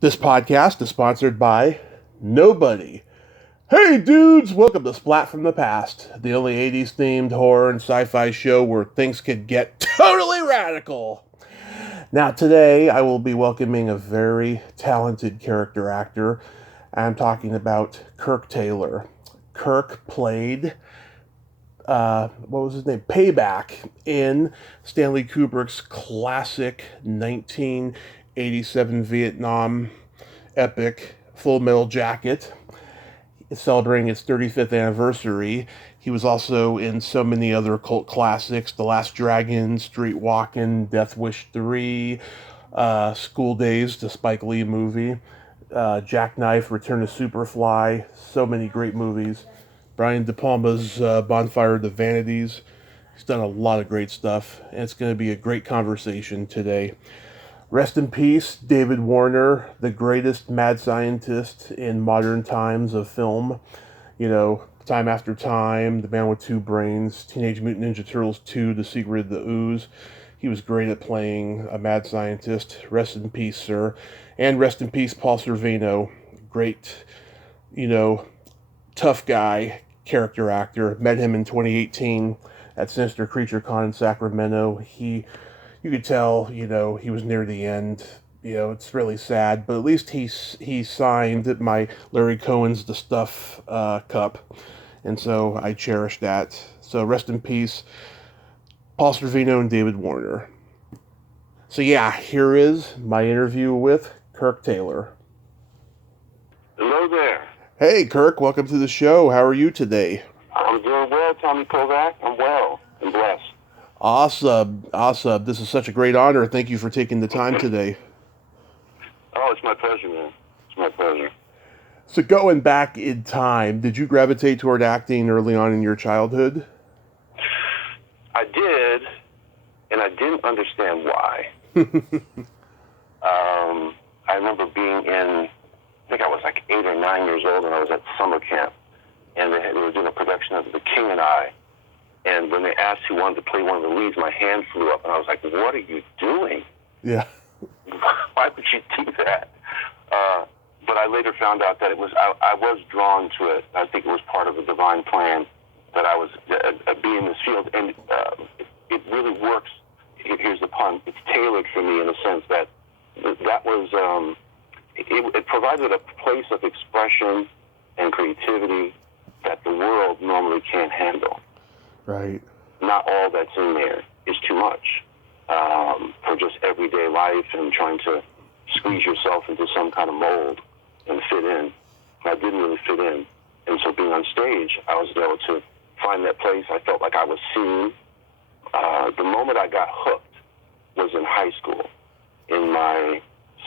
This podcast is sponsored by nobody. Hey dudes, welcome to Splat from the Past, the only 80s themed horror and sci-fi show where things could get totally radical. Now today I will be welcoming a very talented character actor. I'm talking about Kirk Taylor. Kirk played, what was his name? Payback in Stanley Kubrick's classic 1987 Vietnam epic Full Metal Jacket, celebrating its 35th anniversary. He was also in so many other cult classics: The Last Dragon, Street Walkin', Death Wish 3, School Daze, the Spike Lee movie, Jackknife, Return to Superfly, so many great movies. Brian De Palma's Bonfire of the Vanities. He's done a lot of great stuff, and it's going to be a great conversation today. Rest in peace, David Warner, the greatest mad scientist in modern times of film. You know, Time After Time, The Man with Two Brains, Teenage Mutant Ninja Turtles 2, The Secret of the Ooze. He was great at playing a mad scientist. Rest in peace, sir. And rest in peace, Paul Sorvino. Great, tough guy, character actor. Met him in 2018 at Sinister Creature Con in Sacramento. You could tell, he was near the end. It's really sad, but at least he signed my Larry Cohen's The Stuff cup, and so I cherish that. So rest in peace, Paul Sorvino and David Warner. So yeah, here is my interview with Kirk Taylor. Hello there. Hey, Kirk, welcome to the show. How are you today? I'm doing well, Tommy Kovac. I'm well and blessed. Awesome. This is such a great honor. Thank you for taking the time today. Oh, it's my pleasure, man. It's my pleasure. So going back in time, did you gravitate toward acting early on in your childhood? I did, and I didn't understand why. I remember being I think I was like 8 or 9 years old, and I was at summer camp, and they were doing a production of The King and I. And when they asked who wanted to play one of the leads, my hand flew up, and I was like, what are you doing? Yeah. Why would you do that? But I later found out that I was drawn to it. I think it was part of a divine plan that I was be in this field. And it really works. Here's the pun. It's tailored for me in the sense that was, it provided a place of expression and creativity that the world normally can't handle. Right. Not all that's in there is too much for just everyday life and trying to squeeze yourself into some kind of mold and fit in. I didn't really fit in. And so being on stage, I was able to find that place. I felt like I was seen. The moment I got hooked was in high school. In my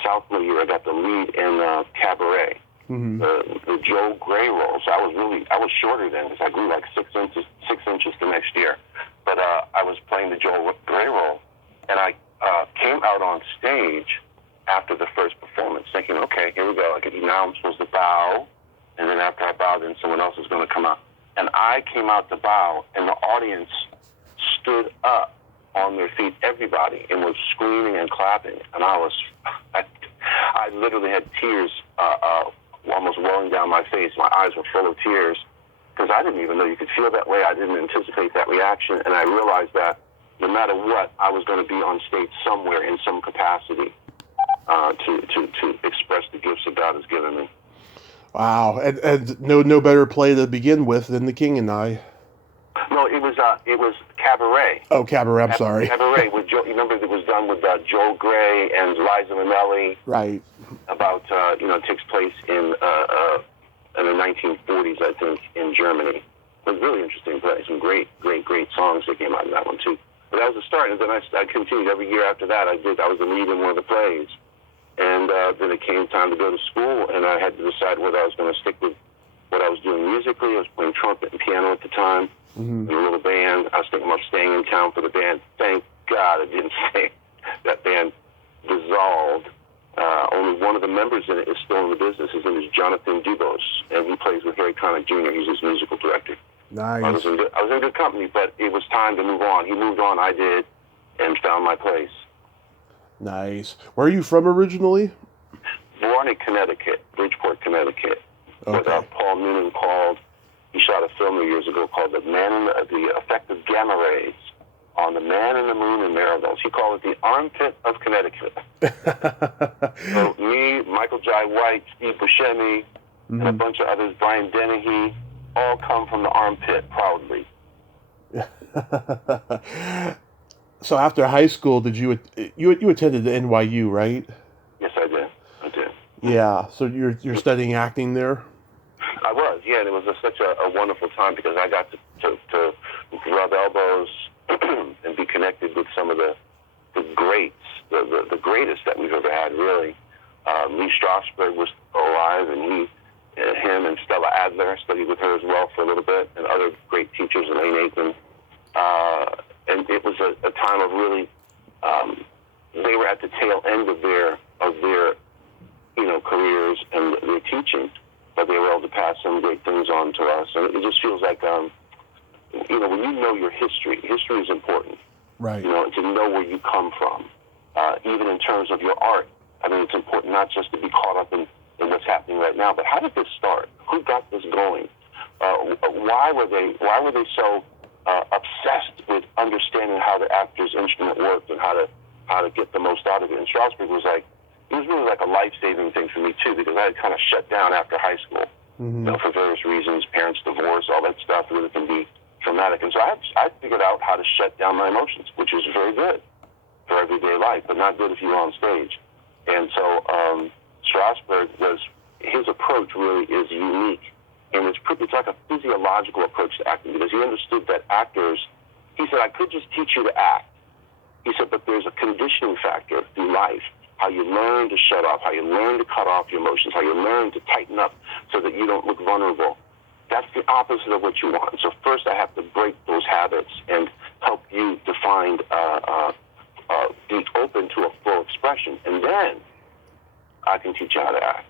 sophomore year, I got the lead in Cabaret. Mm-hmm. The Joe Gray role. So I was shorter then because I grew like 6 inches the next year. But I was playing the Joe Gray role, and I came out on stage after the first performance thinking, okay, here we go. Now I'm supposed to bow, and then after I bow, then someone else is going to come out. And I came out to bow, and the audience stood up on their feet, everybody, and was screaming and clapping. And I literally had tears almost rolling down my face. My eyes were full of tears because I didn't even know you could feel that way. I didn't anticipate that reaction, and I realized that no matter what, I was going to be on stage somewhere in some capacity to express the gifts that God has given me. Wow, and no better play to begin with than The King and I. No, it was Cabaret. Oh, Cabaret. I'm sorry. Cabaret with Joe. You remember it was done with Joel Grey and Liza Minnelli. Right. About it takes place in the 1940s, I think, in Germany. It was a really interesting play. Some great songs that came out of that one too. But that was the start, and then I continued every year after that. I was the lead in one of the plays, and then it came time to go to school, and I had to decide whether I was going to stick with what I was doing musically. I was playing trumpet and piano at the time. Mm-hmm. In a little band. I was thinking about staying in town for the band. Thank God I didn't stay. That band dissolved. Only one of the members in it is still in the business. His name is Jonathan Dubos, and he plays with Harry Connick Jr. He's his musical director. Nice. I was in good company, but it was time to move on. He moved on, I did, and found my place. Nice. Where are you from originally? Born Harney, Connecticut, Bridgeport, Connecticut. Okay. What Paul Newman he shot a film years ago called The Effect of Gamma Rays on the Man in the Moon in Maribel. He called it the armpit of Connecticut. So me, Michael Jai White, Steve Buscemi, and a bunch of others, Brian Dennehy, all come from the armpit proudly. So after high school, did you attended the NYU, right? Yes, I did. Yeah. So you're studying acting there? I was, yeah, and it was such a wonderful time because I got to rub elbows and be connected with some of the greats, the greatest that we've ever had, really. Lee Strasberg was alive, and him and Stella Adler, studied with her as well for a little bit, and other great teachers, Elaine Aikman. And it was a time of really, they were at the tail end of their careers and their teaching, but they were able to pass some great things on to us. And it just feels like, when you know your history is important. Right. To know where you come from, even in terms of your art. I mean, it's important not just to be caught up in what's happening right now, but how did this start? Who got this going? Why were they so obsessed with understanding how the actor's instrument worked and how to get the most out of it? And Strasberg was really like a life-saving thing for me too, because I had kind of shut down after high school, for various reasons, parents' divorce, all that stuff. Really can be traumatic, and so I figured out how to shut down my emotions, which is very good for everyday life, but not good if you're on stage. And so Strasberg his approach really is unique, and it's like a physiological approach to acting, because he understood that actors, he said, I could just teach you to act. He said, but there's a conditioning factor through life, how you learn to shut off, how you learn to cut off your emotions, how you learn to tighten up so that you don't look vulnerable. That's the opposite of what you want. So first I have to break those habits and help you to find, be open to a full expression. And then I can teach you how to act.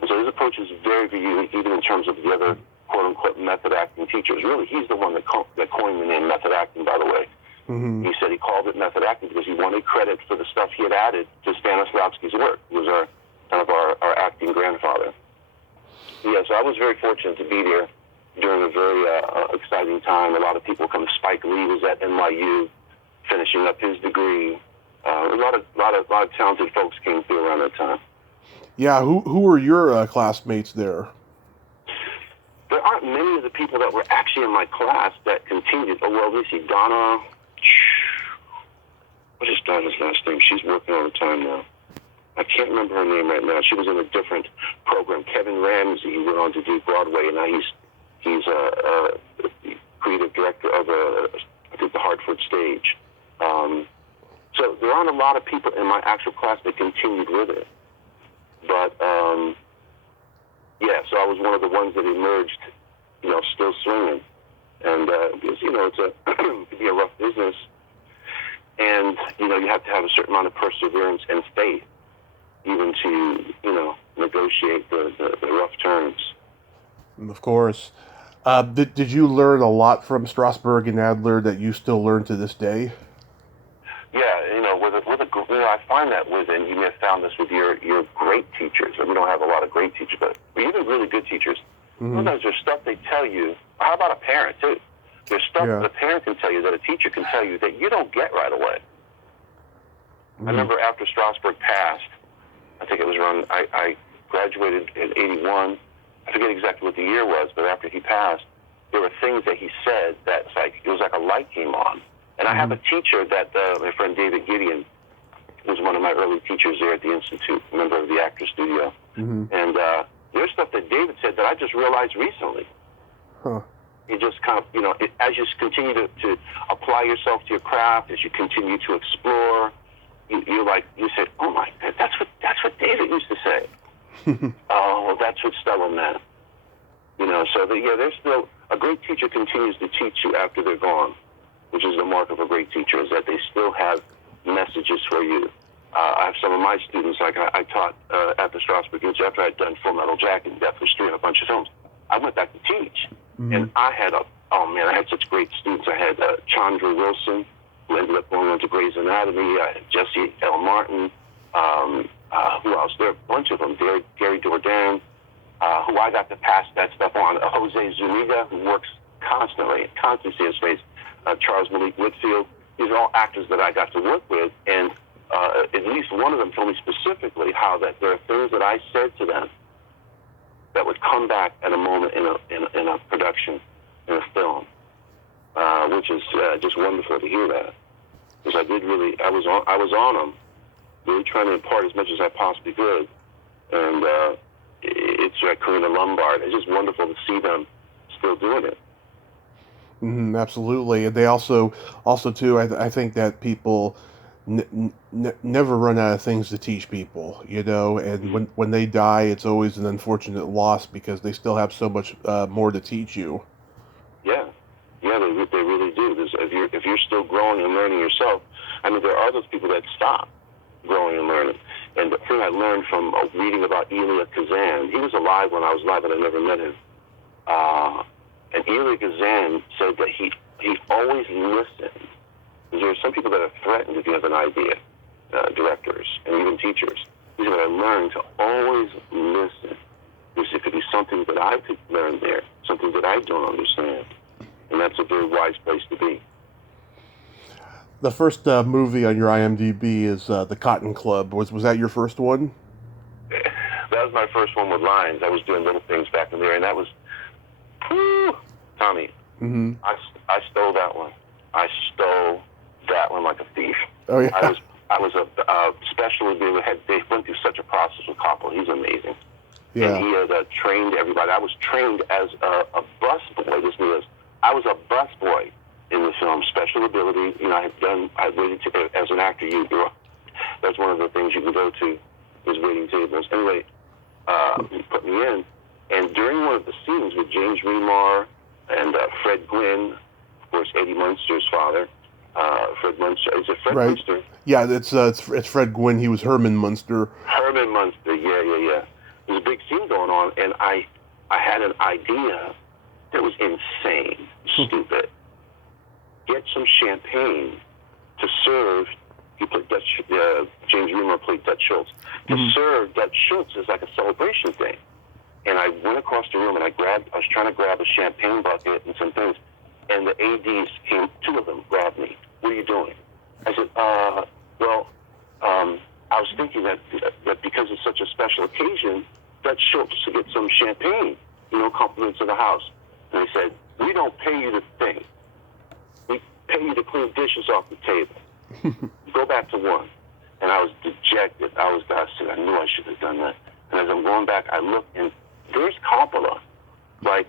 And so his approach is very, very unique, even in terms of the other quote-unquote method acting teachers. Really, he's the one that coined the name method acting, by the way. He said he called it method acting because he wanted credit for the stuff he had added to Stanislavski's work. He was our acting grandfather. Yeah, so I was very fortunate to be there during a very exciting time. A lot of people come. Spike Lee was at NYU finishing up his degree. A lot of talented folks came through around that time. Yeah, who were your classmates there? There aren't many of the people that were actually in my class that continued. Oh, well, let me see. Donna, what is Donna's last name? She's working all the time now. I can't remember her name right now. She was in a different program. Kevin Ramsey went on to do Broadway, and now he's a creative director of I think the Hartford stage. So there aren't a lot of people in my actual class that continued with it. But, yeah, so I was one of the ones that emerged, still swinging. And, because, it can be a rough business. And, you have to have a certain amount of perseverance and faith even to, negotiate the rough terms. Of course. Did you learn a lot from Strasberg and Adler that you still learn to this day? Yeah, I find that and you may have found this with your great teachers. We don't have a lot of great teachers, but even really good teachers, sometimes there's stuff they tell you. How about a parent, too? There's stuff that a parent can tell you that a teacher can tell you that you don't get right away. I remember after Strasberg passed, I think it was around, I graduated in 81. I forget exactly what the year was, but after he passed, there were things that he said that it was like a light came on. And I have a teacher that, my friend David Gideon, was one of my early teachers there at the Institute, a member of the Actors Studio. And there's stuff that David said that I just realized recently. You just kind of, as you continue to apply yourself to your craft, as you continue to explore, you say, oh my God, that's what David used to say. Oh, well, that's what Stella meant. So there's still, a great teacher continues to teach you after they're gone, which is the mark of a great teacher, is that they still have messages for you. I have some of my students, like I taught at the Strasberg Institute after I'd done Full Metal Jacket, Death History, and a bunch of films. I went back to teach, and I had I had such great students. I had Chandra Wilson, who ended up going on to Grey's Anatomy. I had Jesse L. Martin, Who else? There are a bunch of them. Gary Dordan, who I got to pass that stuff on. Jose Zuniga, who works constantly see his face. Charles Malik Whitfield. These are all actors that I got to work with, and at least one of them told me specifically how that there are things that I said to them that would come back at a moment in a production, in a film, which is just wonderful to hear that. Because I was on them, really trying to impart as much as I possibly could, and it's like Karina Lombard. It's just wonderful to see them still doing it. Absolutely, and they also too. I think that people never run out of things to teach people, and when they die, it's always an unfortunate loss because they still have so much more to teach you. Yeah, they really do. If you're still growing and learning yourself, I mean, there are those people that stop growing and learning. And the thing I learned from reading about Elia Kazan, he was alive when I was alive, but I never met him. And Elia Kazan said that he always listened. There are some people that are threatened if you have an idea, directors and even teachers. He said, I learned to always listen. Because it could be something that I could learn there, something that I don't understand. And that's a very wise place to be. The first movie on your IMDb is The Cotton Club. Was that your first one? That was my first one with lines. I was doing little things back in there, and that was, Tommy, I stole that one. I stole that one like a thief. Oh, yeah. I was a special. They went through such a process with Coppola. He's amazing. Yeah. And he had trained everybody. I was trained as a bus boy. I was a bus boy in the film. Special ability. I waited as an actor. That's one of the things you can go to is waiting tables. Anyway, he put me in, and during one of the scenes with James Remar and Fred Gwynn, of course Eddie Munster's father. Fred Munster. Is it Fred Munster? Yeah, it's Fred Gwynn. He was Herman Munster. Herman Munster. Yeah. There's a big scene going on, and I had an idea that was insane, stupid. Get some champagne to serve. He played Dutch. James Remar played Dutch Schultz. To serve Dutch Schultz is like a celebration thing. And I went across the room and I was trying to grab a champagne bucket and some things, and the ADs came. Two of them grabbed me. What are you doing? I said, I was thinking that because it's such a special occasion, Dutch Schultz to get some champagne, compliments of the house. And they said, we don't pay you to think. We pay you to clean dishes off the table. Go back to one. And I was dejected. I said, I knew I should have done that. And as I'm going back, I look, and there's Coppola, like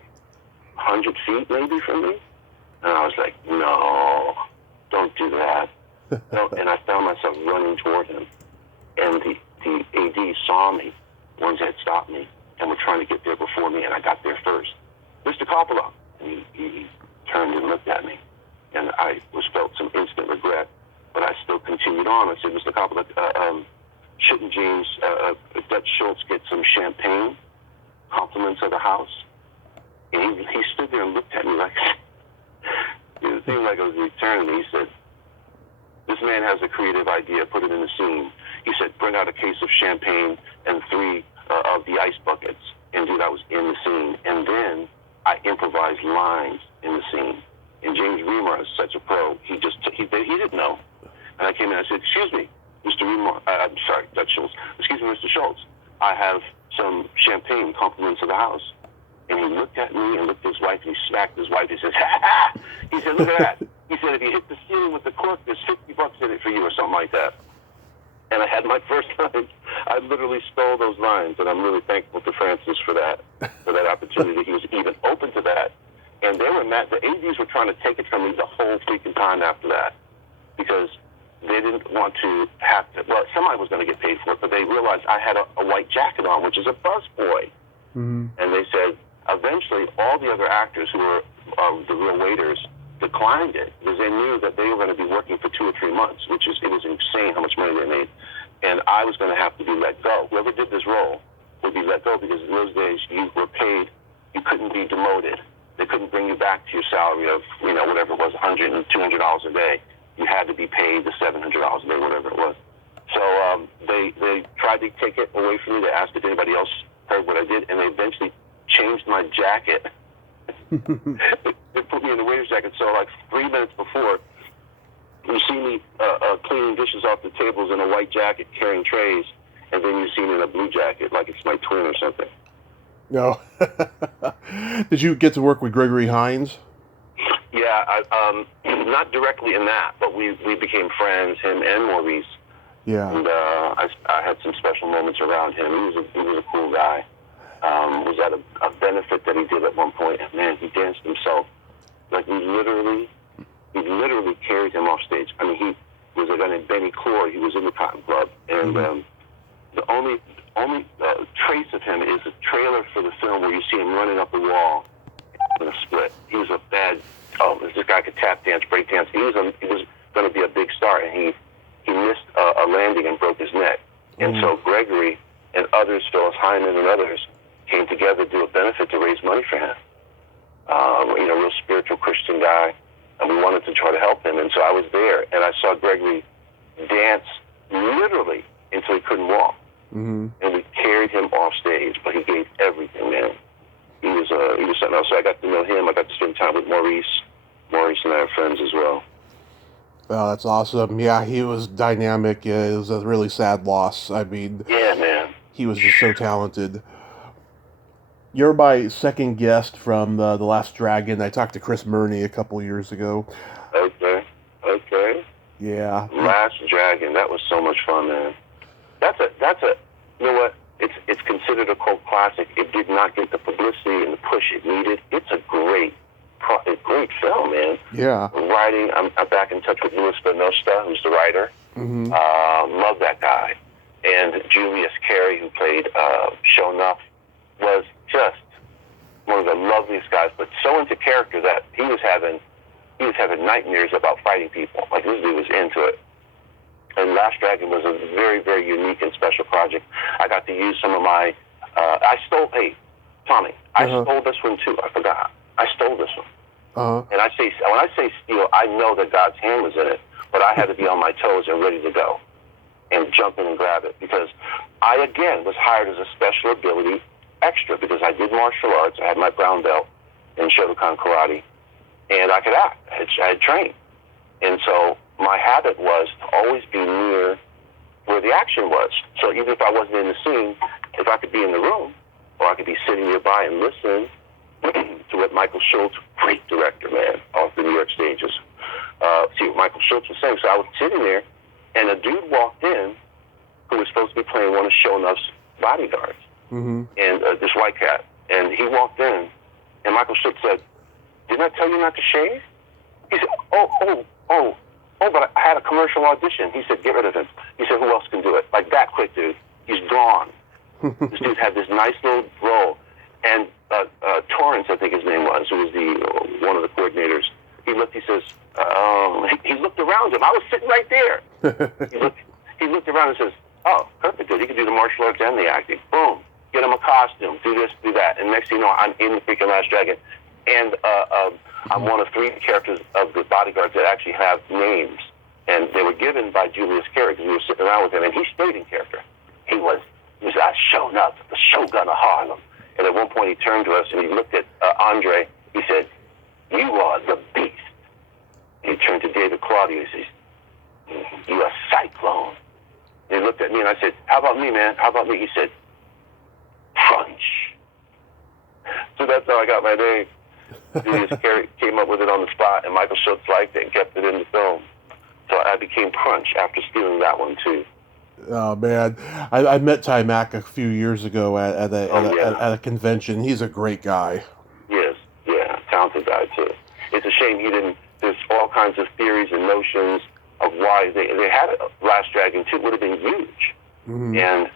100 feet maybe from me. And I was like, no, don't do that. No. And I found myself running toward him. And the AD saw me, ones that stopped me, and were trying to get there before me, and I got there first. Mr. Coppola. And he turned and looked at me. And I felt some instant regret, but I still continued on. I said, Mr. Coppola, shouldn't James Dutch Schultz get some champagne? Compliments of the house? And he stood there and looked at me like, it seemed like I was returning. He said, this man has a creative idea, put it in the scene. He said, bring out a case of champagne and 3 of the ice buckets. And dude, I was in the scene. And then I improvised lines in the scene. And James Remar is such a pro. He didn't know. And I came in and I said, excuse me, Mr. Remar, I'm sorry, Dutch Schultz. Excuse me, Mr. Schultz. I have some champagne, compliments of the house. And he looked at me and looked at his wife, and he smacked his wife. He says, ha ha! He said, look at that. He said, if you hit the ceiling with the cork, there's $50 in it for you, or something like that. And I had my first lines. I literally stole those lines, and I'm really thankful to Francis for that opportunity. He was even open to that. And they were mad. The ADs were trying to take it from me the whole freaking time after that, because they didn't want to have to. Well, somebody was going to get paid for it, but they realized I had a white jacket on, which is a busboy. And they said, eventually, all the other actors who were the real waiters declined it because they knew that they were going to be working for 2 or 3 months, it was insane how much money they made. And I was going to have to be let go. Whoever did this role would be let go because in those days you were paid, you couldn't be demoted. They couldn't bring you back to your salary of, whatever it was, $100 and $200 a day. You had to be paid the $700 a day, whatever it was. So they tried to take it away from me. They asked if anybody else heard what I did, and they eventually changed my jacket. They put me in the waiter's jacket. So like 3 minutes before, you see me cleaning dishes off the tables in a white jacket, carrying trays, and then you see me in a blue jacket, like it's my twin or something. No. Did you get to work with Gregory Hines? Yeah, not directly in that, but we became friends, him and Maurice. Yeah. And I had some special moments around him. He was a cool guy. Was at a benefit that he did at one point, and man, he danced himself. Like we literally carried him off stage. I mean, he was a guy named Benny Clore. He was in the Cotton Club, and the only trace of him is a trailer for the film where you see him running up the wall in a split. He was a bad. This guy could tap dance, break dance. He was going to be a big star, and he missed a landing and broke his neck. And so Gregory and others, Phyllis Hyman and others, came together to do a benefit to raise money for him. Real spiritual Christian guy, and we wanted to try to help him. And so I was there, and I saw Gregory dance literally until he couldn't walk. Mm-hmm. And we carried him off stage, but he gave everything, man. He was something else. So I got to know him. I got to spend time with Maurice. Maurice and I are friends as well. Oh, that's awesome. Yeah, he was dynamic. It was a really sad loss. I mean, yeah, man. He was just so talented. You're my second guest from The Last Dragon. I talked to Chris Murney a couple years ago. Okay. Yeah. Last Dragon. That was so much fun, man. That's a. You know what? It's considered a cult classic. It did not get the publicity and the push it needed. It's a great film, man. Yeah. Writing. I'm back in touch with Louis Spinosta, who's the writer. Mm-hmm. Love that guy. And Julius Carey, who played Shonuff, was just one of the loveliest guys, but so into character that he was having nightmares about fighting people. Like, this dude was into it. And Last Dragon was a very, very unique and special project. I got to use some of my, Tommy, I stole this one too. I forgot. I stole this one. And when I say steal, I know that God's hand was in it, but I had to be on my toes and ready to go and jump in and grab it, because I, again, was hired as a special ability extra, because I did martial arts. I had my brown belt in Shotokan karate, and I could act. I had trained. And so my habit was to always be near where the action was. So even if I wasn't in the scene, if I could be in the room, or I could be sitting nearby and listening to what Michael Schultz, great director, man, off the New York stages, see what Michael Schultz was saying. So I was sitting there, and a dude walked in who was supposed to be playing one of Shonuff's bodyguards, and this white cat. And he walked in, and Michael Schultz said, "Didn't I tell you not to shave?" He said, oh, but I had a commercial audition. He said, "Get rid of him." He said, "Who else can do it?" Like that quick, dude. He's gone. This dude had this nice little role. And Torrance, I think his name was, who was one of the coordinators, he looked around him. I was sitting right there. He looked around and says, "Oh, perfect, dude. He can do the martial arts and the acting. Boom. Get him a costume. Do this, do that." And next thing you know, I'm in the freaking Last Dragon. And I'm one of 3 characters of the bodyguards that actually have names. And they were given by Julius Carey, because we were sitting around with him, and he stayed in character. He was Shonuff, the Shogun of Harlem. And at one point he turned to us and he looked at Andre. He said, "You are the beast." And he turned to David Claudio. He says, "You're a cyclone." And he looked at me and I said, "How about me, man? How about me?" He said, "Crunch." So that's how I got my name. Julius Carey came up with it on the spot, and Michael Schultz liked it and kept it in the film. So I became Crunch after stealing that one too. Oh man, I met Ty Mack a few years ago at a convention. He's a great guy. Yes, yeah, talented guy too. It's a shame he didn't. There's all kinds of theories and notions of why they had a Last Dragon 2. It would have been huge. Mm-hmm. And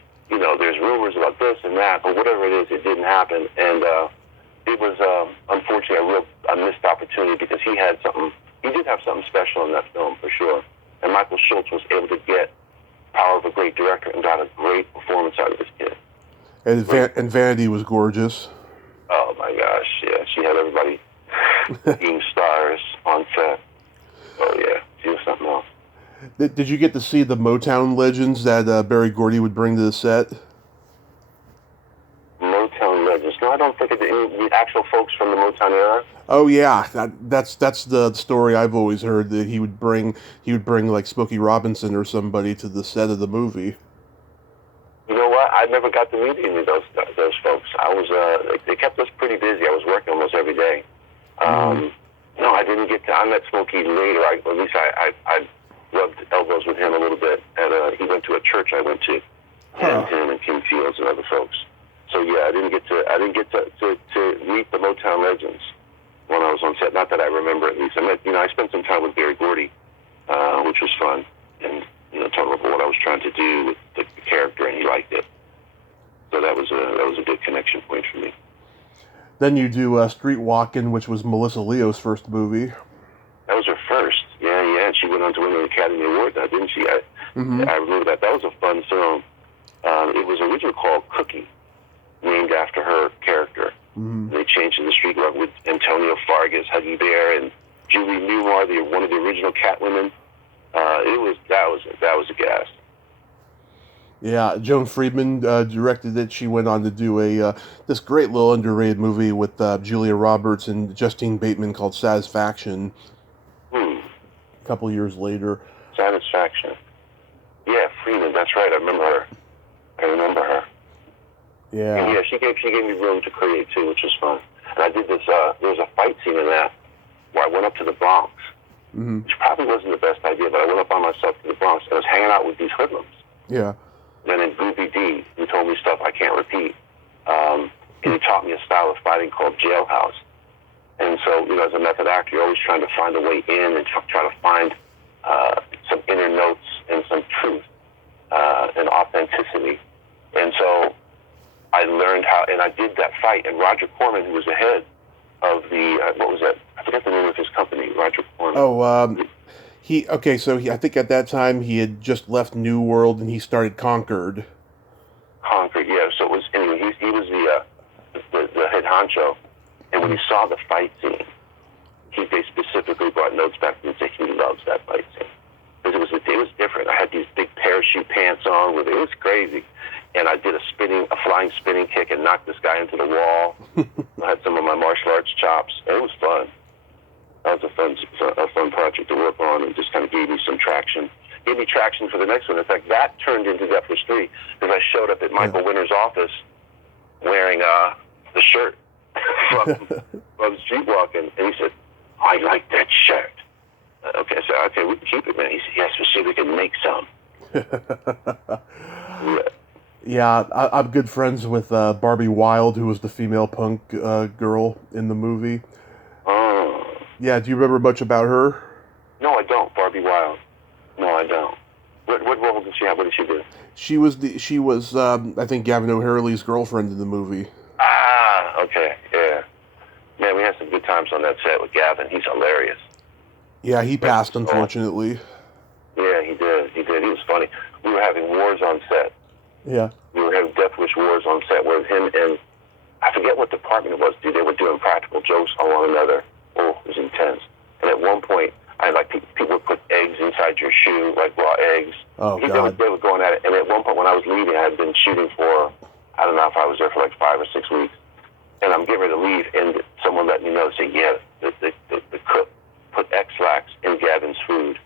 there's rumors about this and that, but whatever it is, it didn't happen. And it was unfortunately a missed opportunity, because he did have something special in that film for sure. And Michael Schultz was able to get power of a great director and got a great performance out of this kid. And Vanity was gorgeous. Oh my gosh, yeah. She had everybody being stars on set. Oh yeah, she was something else. Did you get to see the Motown Legends that Barry Gordy would bring to the set? Motown Legends. No, I don't think of the actual folks from the Motown era. Oh yeah, that's the story I've always heard, that he would bring like Smokey Robinson or somebody to the set of the movie. You know what? I never got to meet any of those folks. I was they kept us pretty busy. I was working almost every day. No, I didn't get to. I met Smokey later. At least I rubbed elbows with him a little bit. He went to a church I went to, and him and Kim Fields and other folks. So yeah, I didn't get to meet the Motown Legends when I was on set. Not that I remember, at least. I spent some time with Barry Gordy, which was fun, and talking about what I was trying to do with the character, and he liked it. So that was a good connection point for me. Then you do Street Walkin', which was Melissa Leo's first movie. That was her first. Yeah, and she went on to win an Academy Award now, didn't she? I remember that. That was a fun film. It was originally called Cookie, named after her character. They changed it to Street Walk with Antonio Fargas, Huggy Bear, and Julie Newmar, one of the original Catwomen. That was a gas. Yeah, Joan Friedman directed it. She went on to do this great little underrated movie with Julia Roberts and Justine Bateman called Satisfaction. A couple years later. Satisfaction. Yeah, Friedman. That's right. I remember her. Yeah. And yeah, she gave me room to create too, which was fun. And I did this. There was a fight scene in that where I went up to the Bronx, which probably wasn't the best idea, but I went up by myself to the Bronx and I was hanging out with these hoodlums. Yeah. Then in Groovy D, he told me stuff I can't repeat. And he taught me a style of fighting called jailhouse. And so, as a method actor, you're always trying to find a way in and try to find some inner notes and some truth and authenticity. And so I learned how, and I did that fight. And Roger Corman, who was the head of the, what was that? I forget the name of his company, Roger Corman. I think at that time he had just left New World and he started Concord. Concord, yeah. So it was, anyway, he was the head honcho. And when he saw the fight scene, they specifically brought notes back and said he loves that fight scene. Because it was different. I had these big parachute pants on with it. It was crazy. And I did a flying spinning kick and knocked this guy into the wall. I had some of my martial arts chops. And it was fun. That was a fun project to work on, and just kind of gave me some traction. Gave me traction for the next one. In fact, that turned into Death Wish 3 because I showed up at Michael Winter's office wearing the shirt from Street Walking, and he said, "I like that shirt." Okay, I said, "Okay, we can keep it, man." He said, "Yes, we see we can make some." Yeah, I'm good friends with Barbie Wilde, who was the female punk girl in the movie. Oh. Yeah, do you remember much about her? No, I don't. Barbie Wilde. No, I don't. What role did she have? What did she do? She was I think Gavin O'Harley's girlfriend in the movie. Ah, okay, yeah. Man, we had some good times on that set with Gavin. He's hilarious. Yeah, he passed, unfortunately. Yeah, he did. He was funny. We were having wars on set. Yeah. We were having Death Wish wars on set where him and, I forget what department it was, dude. They were doing practical jokes on one another. Oh, it was intense. And at one point, people would put eggs inside your shoe, like raw eggs. Oh, God. They were going at it. And at one point, when I was leaving, I had been shooting for, I don't know if I was there for like 5 or 6 weeks. And I'm getting ready to leave, and someone let me know, say, yeah, the cook put X-Lax in Gavin's food.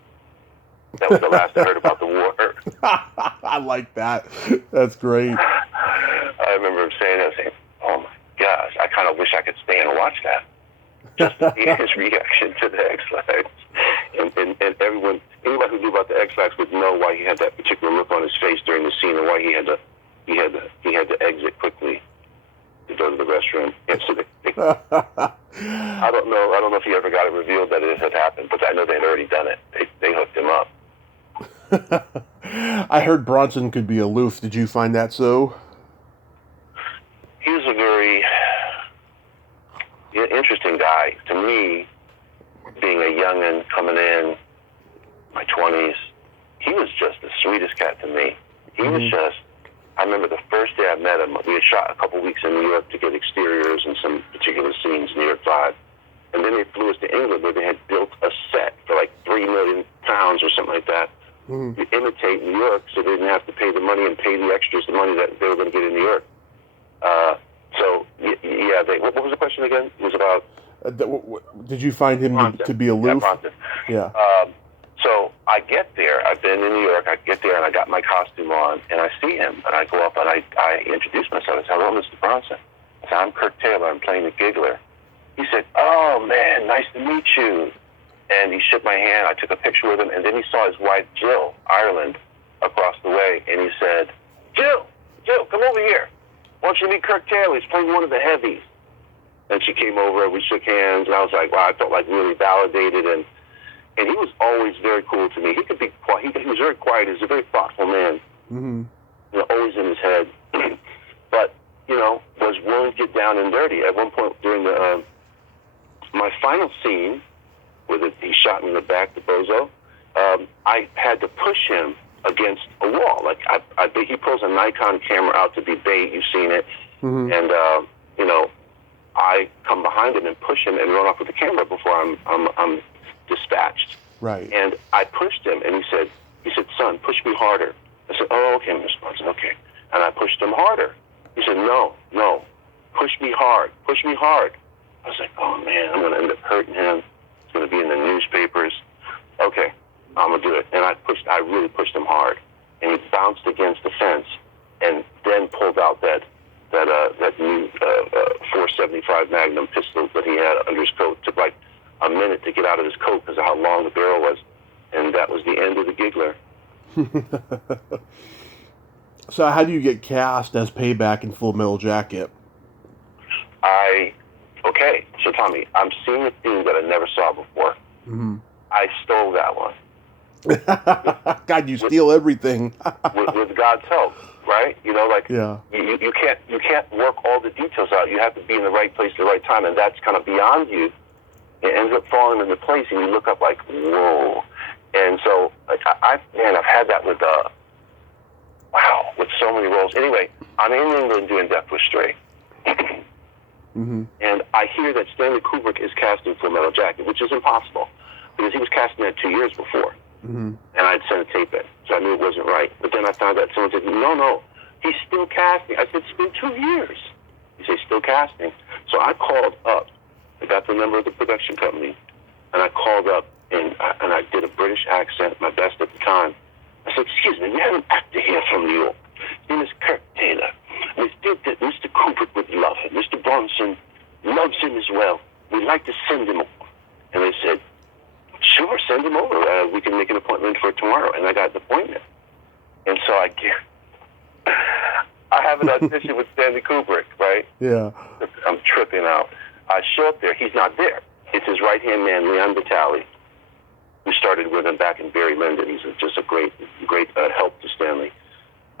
That was the last I heard about the war. I like that. That's great. I remember him saying that, saying, oh my gosh, I kind of wish I could stay and watch that. Just to see his reaction to the X-Lax. And anybody who knew about the X-Lax would know why he had that particular look on his face during the scene and why he had to exit quickly to go to the restroom. And so I don't know if he ever got it revealed that it had happened, but I know they had already done it. They hooked him up. I heard Bronson could be aloof. Did you find that so? He was a very interesting guy. To me, being a youngin' coming in, my 20s, he was just the sweetest cat to me. He was just, I remember the first day I met him, we had shot a couple weeks in New York to get exteriors and some particular scenes, New York 5. And then they flew us to England where they had built a set for like 3 million pounds or something like that Mm-hmm. to imitate New York, so they didn't have to pay the money and pay the extras the money that they were going to get in New York. What was the question again? It was about... Did you find him to be aloof? Yeah. So I get there. I've been in New York. I get there, and I got my costume on, and I see him, and I go up, and I introduce myself. I said, "Hello, Mr. Bronson." I said, "I'm Kirk Taylor. I'm playing the Giggler." He said, "Oh, man, nice to meet you." And he shook my hand. I took a picture with him, and then he saw his wife, Jill, Ireland, across the way, and he said, Jill, come over here. Why don't you meet Kirk Taylor? He's playing one of the heavies. And she came over, we shook hands, and I was like, wow, I felt like really validated, and he was always very cool to me. He could be quiet. He was very quiet. He was a very thoughtful man. Mm-hmm. Always in his head. But, was willing to get down and dirty. At one point during my final scene, where he shot me in the back, the bozo, I had to push him against a wall. Like, he pulls a Nikon camera out to be bait. You've seen it. Mm-hmm. And, I come behind him and push him and run off with the camera before I'm dispatched. Right. And I pushed him, and he said, "Son, push me harder." I said, "Oh, okay, Mr. Bronson, okay." And I pushed him harder. He said, No, push me hard. I was like, oh, man, I'm going to end up hurting him. It's going to be in the newspapers. Okay, I'm going to do it. And I really pushed him hard. And he bounced against the fence and then pulled out that new 475 Magnum pistol that he had under his coat. It took like a minute to get out of his coat because of how long the barrel was. And that was the end of the Giggler. So how do you get cast as Payback in Full Metal Jacket? Okay, so Tommy, I'm seeing a theme that I never saw before. Mm-hmm. I stole that one. God, you steal everything. with God's help, right? Yeah. You can't work all the details out. You have to be in the right place at the right time, and that's kind of beyond you. It ends up falling into place, and you look up like, whoa. And so, I've had that with so many roles. Anyway, I'm in England doing Death Wish 3. Mm-hmm. And I hear that Stanley Kubrick is casting Full Metal Jacket, which is impossible, because he was casting that 2 years before. Mm-hmm. And I'd sent a tape in, so I knew it wasn't right. But then I found out someone said, no, he's still casting. I said, it's been 2 years. He said, still casting. So I called up. I got the number of the production company, and I called up, and I did a British accent, my best at the time. I said, excuse me, we have an actor here from New York. His name is Kirk Taylor. And we think that Mr. Kubrick would love him. Mr. Bronson loves him as well. We'd like to send him over. And they said, sure, send him over. We can make an appointment for tomorrow. And I got the appointment. And so I have an audition with Stanley Kubrick, right? Yeah. I'm tripping out. I show up there. He's not there. It's his right-hand man, Leon Vitale, who started with him back in Barry Lyndon. He's just a great help to Stanley.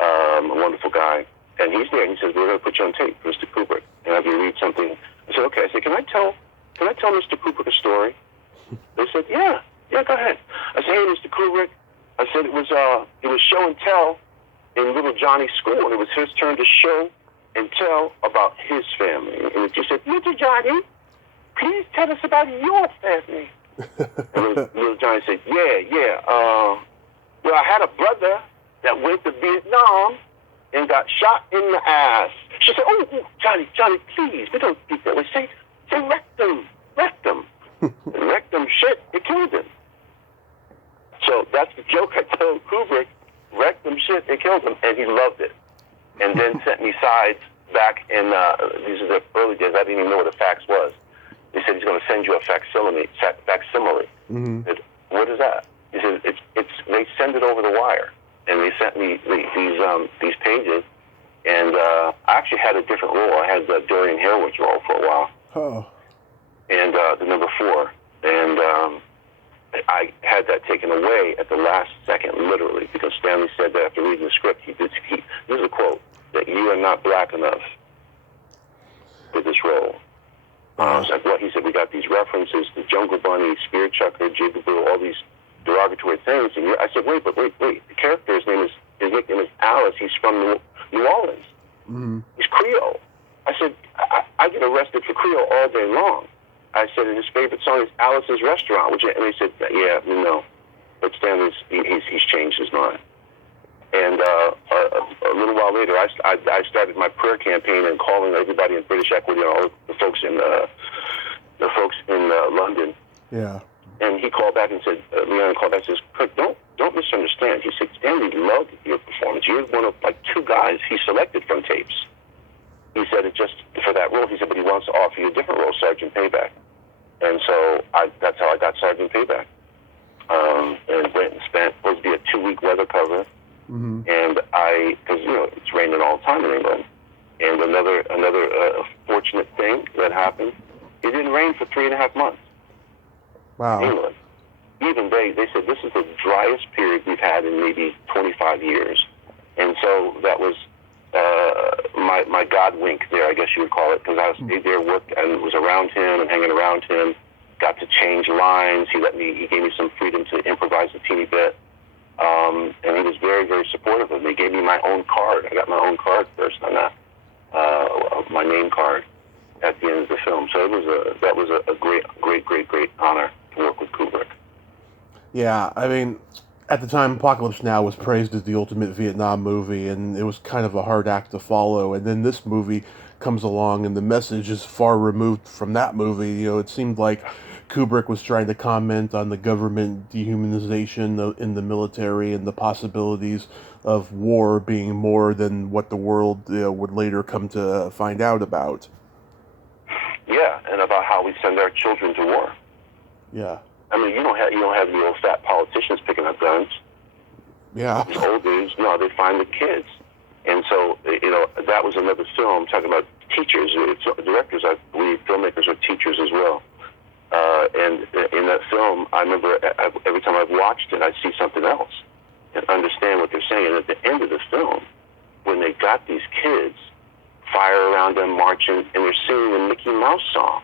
A wonderful guy. And he's there, and he says, we're going to put you on tape, Mr. Kubrick. And I have you read something. I said, okay. I said, can I tell Mr. Kubrick a story? They said, yeah, go ahead. I said, hey, Mr. Kubrick. I said, it was show and tell in little Johnny's school, and it was his turn to show and tell about his family. And he said, little Johnny, please tell us about your family. And little Johnny said, yeah. Well, I had a brother that went to Vietnam and got shot in the ass. She said, oh, Johnny, please, we don't speak that way. Say rectum. And rectum shit, it killed him. So that's the joke I told Kubrick. Rectum shit, it killed him, and he loved it. And then sent me sides back in, these are the early days, I didn't even know what a fax was. He said he's going to send you a facsimile. Mm-hmm. I said, what is that? He said, they send it over the wire. And they sent me these pages, and I actually had a different role. I had the Dorian Harewood's role for a while, and the number 4, and I had that taken away at the last second, literally, because Stanley said that after reading the script, this is a quote, that you are not black enough for this role. I was like, what? He said, we got these references to Jungle Bunny, Spear Chucker, Jigaboo, all these derogatory things. And I said, wait. The character, his nickname is Alice. He's from New Orleans. Mm-hmm. He's Creole. I said, I get arrested for Creole all day long. I said, and his favorite song is Alice's Restaurant. And they said, yeah, we know. but Stanley's he's changed his mind. And a little while later, I started my prayer campaign and calling everybody in British Equity, all the folks in London. Yeah. And he called back and said, Leon called back and says, Kirk, don't misunderstand. He said, Stanley loved your performance. You're one of like 2 guys he selected from tapes. He said it just for that role. He said, but he wants to offer you a different role, Sergeant Payback. And so that's how I got Sergeant Payback. And went and spent, supposed to be a 2-week weather cover. Mm-hmm. And because it's raining all the time in England. And another fortunate thing that happened, it didn't rain for 3.5 months. Wow. In England. Even they said this is the driest period we've had in maybe 25 years. And so that was my God wink there, I guess you would call it, because I stayed there, worked, and was around him and hanging around him. Got to change lines. He gave me some freedom to improvise a teeny bit. And he was very, very supportive of me. He gave me my own card. I got my own card first on that, my name card at the end of the film. So that was a great honor to work with Kubrick. Yeah, I mean, at the time, Apocalypse Now was praised as the ultimate Vietnam movie, and it was kind of a hard act to follow. And then this movie comes along, and the message is far removed from that movie. It seemed like Kubrick was trying to comment on the government dehumanization in the military and the possibilities of war being more than what the world would later come to find out about. Yeah, and about how we send our children to war. Yeah. I mean, you don't have the old fat politicians picking up guns. Yeah. The old dudes, no, they find the kids. And so, that was another film talking about teachers. Directors, I believe, filmmakers are teachers as well. And in that film, I remember every time I've watched it, I see something else and understand what they're saying. And at the end of the film, when they got these kids, fire around them, marching, and they're singing the Mickey Mouse song,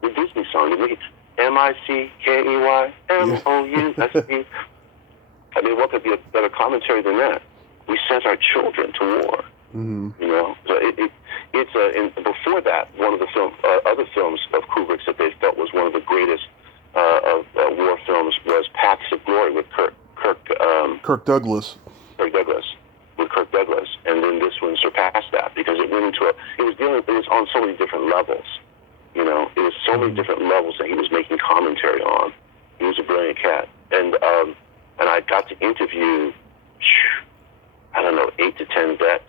the Disney song, the Mickey, M-I-C-K-E-Y, M-O-U-S-E. I mean, what could be a better commentary than that? We sent our children to war. Mm-hmm. So and before that, one of the other films of Kubrick's that they felt was one of the greatest of war films was Paths of Glory with Kirk Douglas. With Kirk Douglas, and then this one surpassed that because it went into it was on so many different levels. It was so many different levels that he was making commentary on. He was a brilliant cat, and I got to interview, 8 to 10 vets,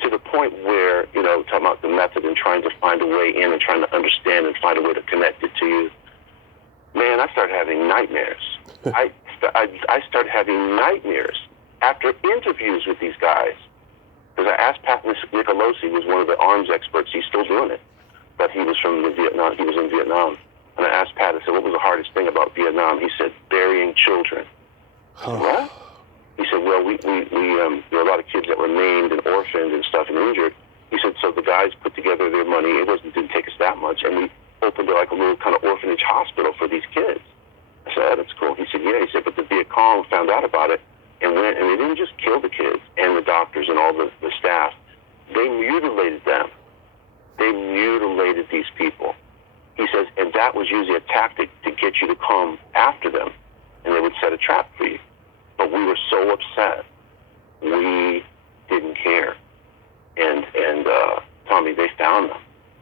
to the point where, talking about the method and trying to find a way in and trying to understand and find a way to connect it to you. Man, I started having nightmares. I started having nightmares after interviews with these guys. Because I asked Pat Nicolosi, who was one of the arms experts, he's still doing it, but he was in Vietnam. And I asked Pat, I said, what was the hardest thing about Vietnam? He said, burying children. What? He said, well, there were a lot of kids that were maimed and orphaned and stuff and injured. He said, so the guys put together their money. It didn't take us that much. And we opened like a little kind of orphanage hospital for these kids. I said, oh, that's cool. He said, yeah. He said, but the Viet Cong found out about it and went, and they didn't just kill the kids and the doctors and all the staff. They mutilated them. They mutilated these people. He says, and that was usually a tactic to get you to come after them. And they would set a trap for you. But we were so upset, we didn't care. And Tommy, they found them.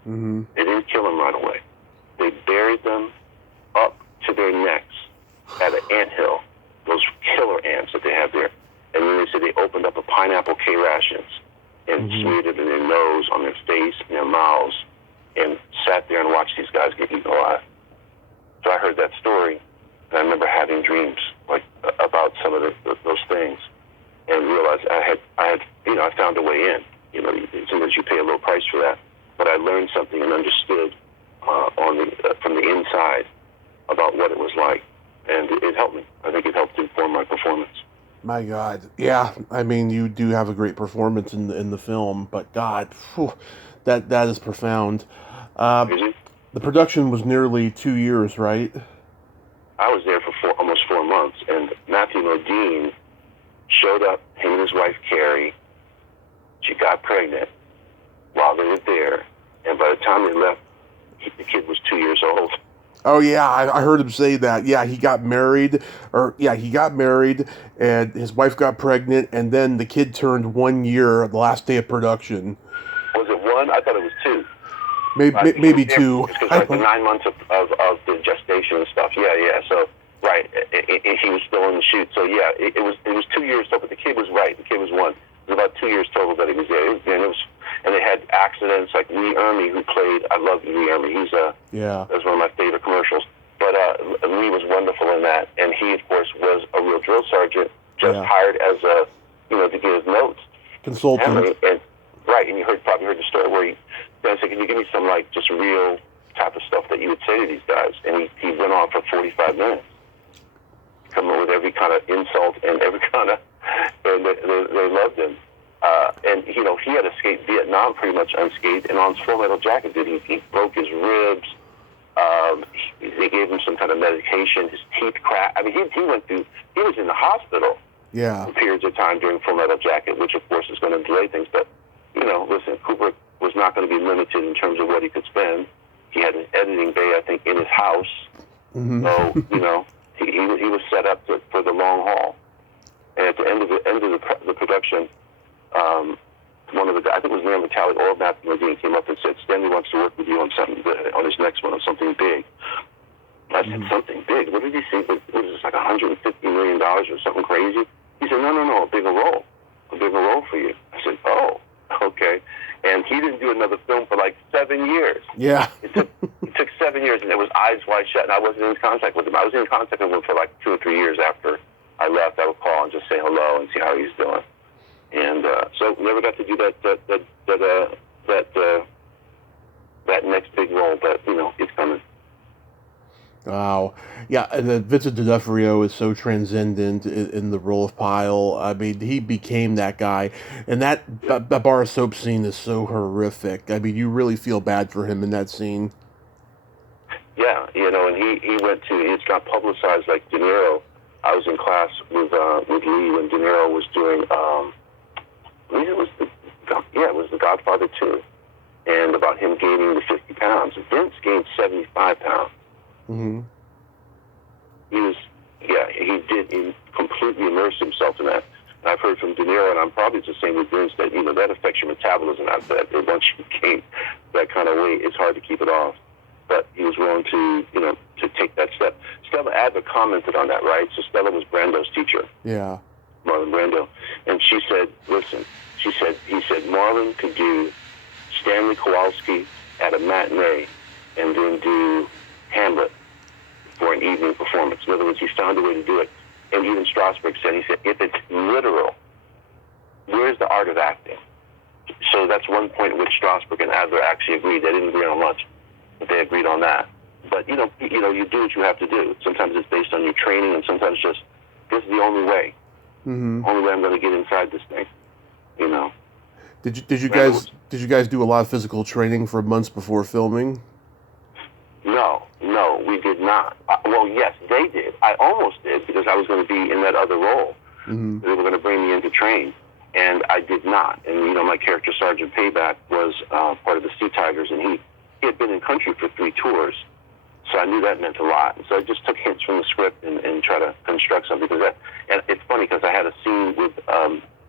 Mm-hmm. They didn't kill them right away. They buried them up to their necks at an anthill, those killer ants that they have there. And then they said they opened up a pineapple K rations and smeared it in their nose, on their face, and their mouths, and sat there and watched these guys get eaten alive. So I heard that story, and I remember having dreams about some of those things, and realized I found a way in. Sometimes you pay a little price for that, but I learned something and understood from the inside about what it was like, and it helped me. I think it helped inform my performance. My God, yeah. I mean, you do have a great performance in the film, but God, that is profound. The production was nearly 2 years, right? I was there for almost 4 months, and Matthew Modine showed up, him and his wife, Carrie. She got pregnant while they were there, and by the time they left, the kid was 2 years old. Oh yeah, I heard him say that. Yeah, he got married, he got married, and his wife got pregnant, and then the kid turned 1 year the last day of production. Was it one? I thought it was two. Maybe two. Because like the 9 months of the gestation and stuff. Yeah. So right, he was still in the shoot. So yeah, it was 2 years total. But the kid was right. The kid was one. It was about 2 years total that he was there. And they had accidents like Lee Ermey, who played. I love Lee Ermey. That was one of my favorite commercials. But Lee was wonderful in that, and he of course was a real drill sergeant, just hired as to give his notes. Consultant. And you probably heard the story where Dan said, "Can you give me some like just real type of stuff that you would say to these guys?" And he went on for 45 minutes, coming up with every kind of insult and every kind of, and they loved him. And he had escaped Vietnam pretty much unscathed, and on his Full Metal Jacket, he broke his ribs. They gave him some kind of medication. His teeth cracked. I mean, he was in the hospital for periods of time during Full Metal Jacket, which of course is going to delay things. But listen, Kubrick was not going to be limited in terms of what he could spend. He had an editing bay, I think, in his house. Mm-hmm. So he was set up for the long haul. And at the end of the production, one of the guys, I think it was Neil Metallic or Matt Modine, came up and said, "Stanley wants to work with you on something on his next one, on something big." I said, "Something big? What did he say? What is this, like $150 million or something crazy?" He said, No, a bigger role for you. I said, "Oh, okay." And he didn't do another film for like 7 years. Yeah. It took 7 years, and it was eyes wide shut, and I wasn't in contact with him. I was in contact with him for like 2 or 3 years after I left. I would call and just say hello and see how he's doing. And so never got to do that next big role, but it's coming. Wow. Yeah, and Vincent D'Onofrio is so transcendent in the role of Pyle. I mean, he became that guy. And that bar of soap scene is so horrific. I mean, you really feel bad for him in that scene. Yeah, and he went to, it's got publicized like Dinero. I was in class with Lee when Dinero was doing, it was The Godfather 2. And about him gaining the 50 pounds. Vince gained 75 pounds. Mm-hmm. He completely immersed himself in that. And I've heard from Dinero, and I'm probably the same with Vince, that, that affects your metabolism after that. Once you gain that kind of weight, it's hard to keep it off. But he was willing to take that step. Stella Adler commented on that, right? So Stella was Brando's teacher. Yeah. Marlon Brando. And she said, listen, he said Marlon could do Stanley Kowalski at a matinee and then do Hamlet for an evening performance. In other words, he found a way to do it. And even Strasberg said, if it's literal, where's the art of acting? So that's one point at which Strasberg and Adler actually agreed. They didn't agree on much, but they agreed on that. But, you do what you have to do. Sometimes it's based on your training, and sometimes just, this is the only way. Mm-hmm. Only way I'm going to get inside this thing, Did you guys do a lot of physical training for months before filming? No, we did not. Well, yes, they did. I almost did, because I was going to be in that other role. Mm-hmm. They were going to bring me in to train, and I did not. And my character, Sergeant Payback, was part of the Sea Tigers, and he had been in country for 3 tours, so I knew that meant a lot. And so I just took hints from the script and try to construct something. And it's funny because I had a scene with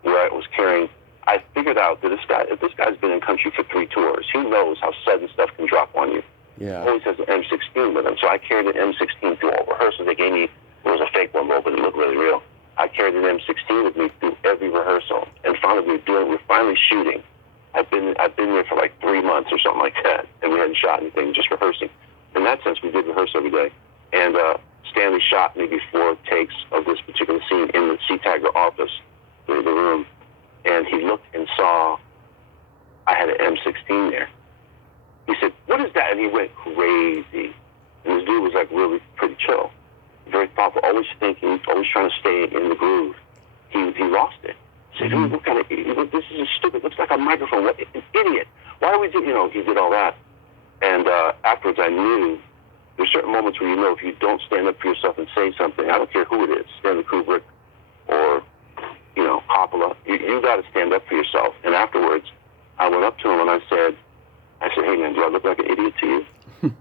where I was carrying. I figured out that if this guy's been in country for 3 tours, he knows how sudden stuff can drop on you. Yeah. He always has an M16 with him, so I carried an M16 through all rehearsals. They gave me, it was a fake one, but it looked really real. I carried an M16 with me through every rehearsal, and finally we're finally shooting. I've been there for like 3 months or something like that, and we hadn't shot anything, just rehearsing. In that sense, we did rehearse every day. And Stanley shot maybe 4 takes of this particular scene in the Sea Tiger office, the room, and he looked and saw I had an M16 there. He said, "What is that?" And he went crazy. And this dude was like really pretty chill, very thoughtful, always thinking, always trying to stay in the groove. He lost it. He said, "Dude, what kind of, this is stupid. Looks like a microphone. What an idiot. Why do we do?" He did all that. And afterwards, I knew there's certain moments where if you don't stand up for yourself and say something, I don't care who it is, Stanley Kubrick or Coppola, you got to stand up for yourself. And afterwards, I went up to him and I said, "Hey man, do I look like an idiot to you?" And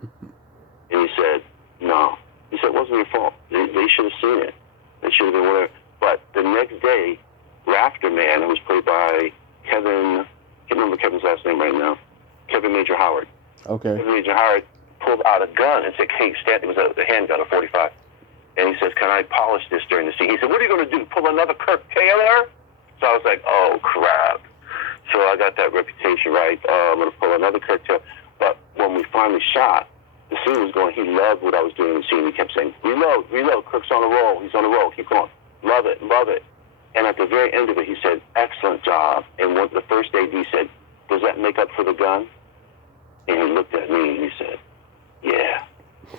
he said, No. He said, it wasn't your fault. They should have seen it. They should have been whatever. But the next day, Rafter Man, who was played by Kevin, I can't remember Kevin's last name right now, Kevin Major Howard. Okay. Kevin Major Howard pulled out a gun and said, hey, Stan, it was a handgun, a 45. And he says, can I polish this during the scene? He said, what are you going to do, pull another Kirk Taylor? So I was like, oh, crap. So I got that reputation right. I'm going to pull another Kirk Taylor. But when we finally shot, the scene was going, he loved what I was doing in the scene. He kept saying, reload, Kirk's on a roll. He's on a roll. Keep going. Love it. And at the very end of it, he said, excellent job. And the first AD said, does that make up for the gun? And he looked at me and he said, yeah.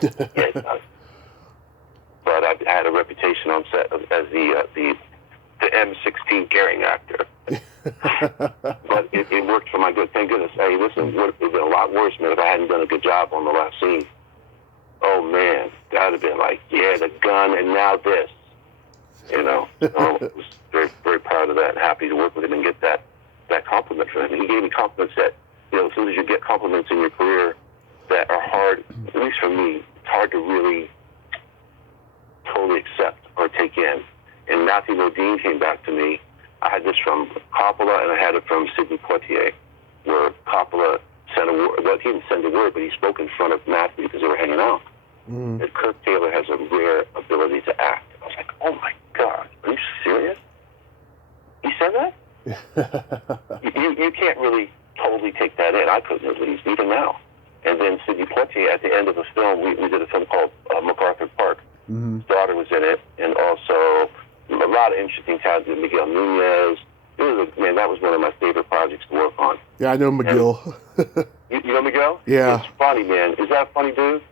Yeah, it does. But I had a reputation on set as the M16 carrying actor. But it worked for my good. Thank goodness. Hey, listen, it would have been a lot worse, man, if I hadn't done a good job on the last scene. Oh, man, that would have been like, yeah, the gun and now this. You know, I was very, very proud of that and happy to work with him and get that compliment from him. He gave me compliments that, you know, as soon as you get compliments in your career that are hard, at least for me, it's hard to really totally accept or take in. And Matthew Modine came back to me. I had this from Coppola and I had it from Sidney Poitier, where Coppola sent a word. Well, he didn't send a word, but he spoke in front of Matthew because they were hanging out. That Kirk Taylor has a rare ability to act. I was like, oh my God, are you serious? He said that? you can't really totally take that in. I couldn't at least, even now. And then Sidney Poitier, at the end of the film, we did a film called MacArthur Park. His daughter was in it, and also a lot of interesting talent. Miguel Nunez. That was one of my favorite projects to work on. Yeah, I know Miguel. You know Miguel? Yeah. It's funny, man. Is that a funny dude?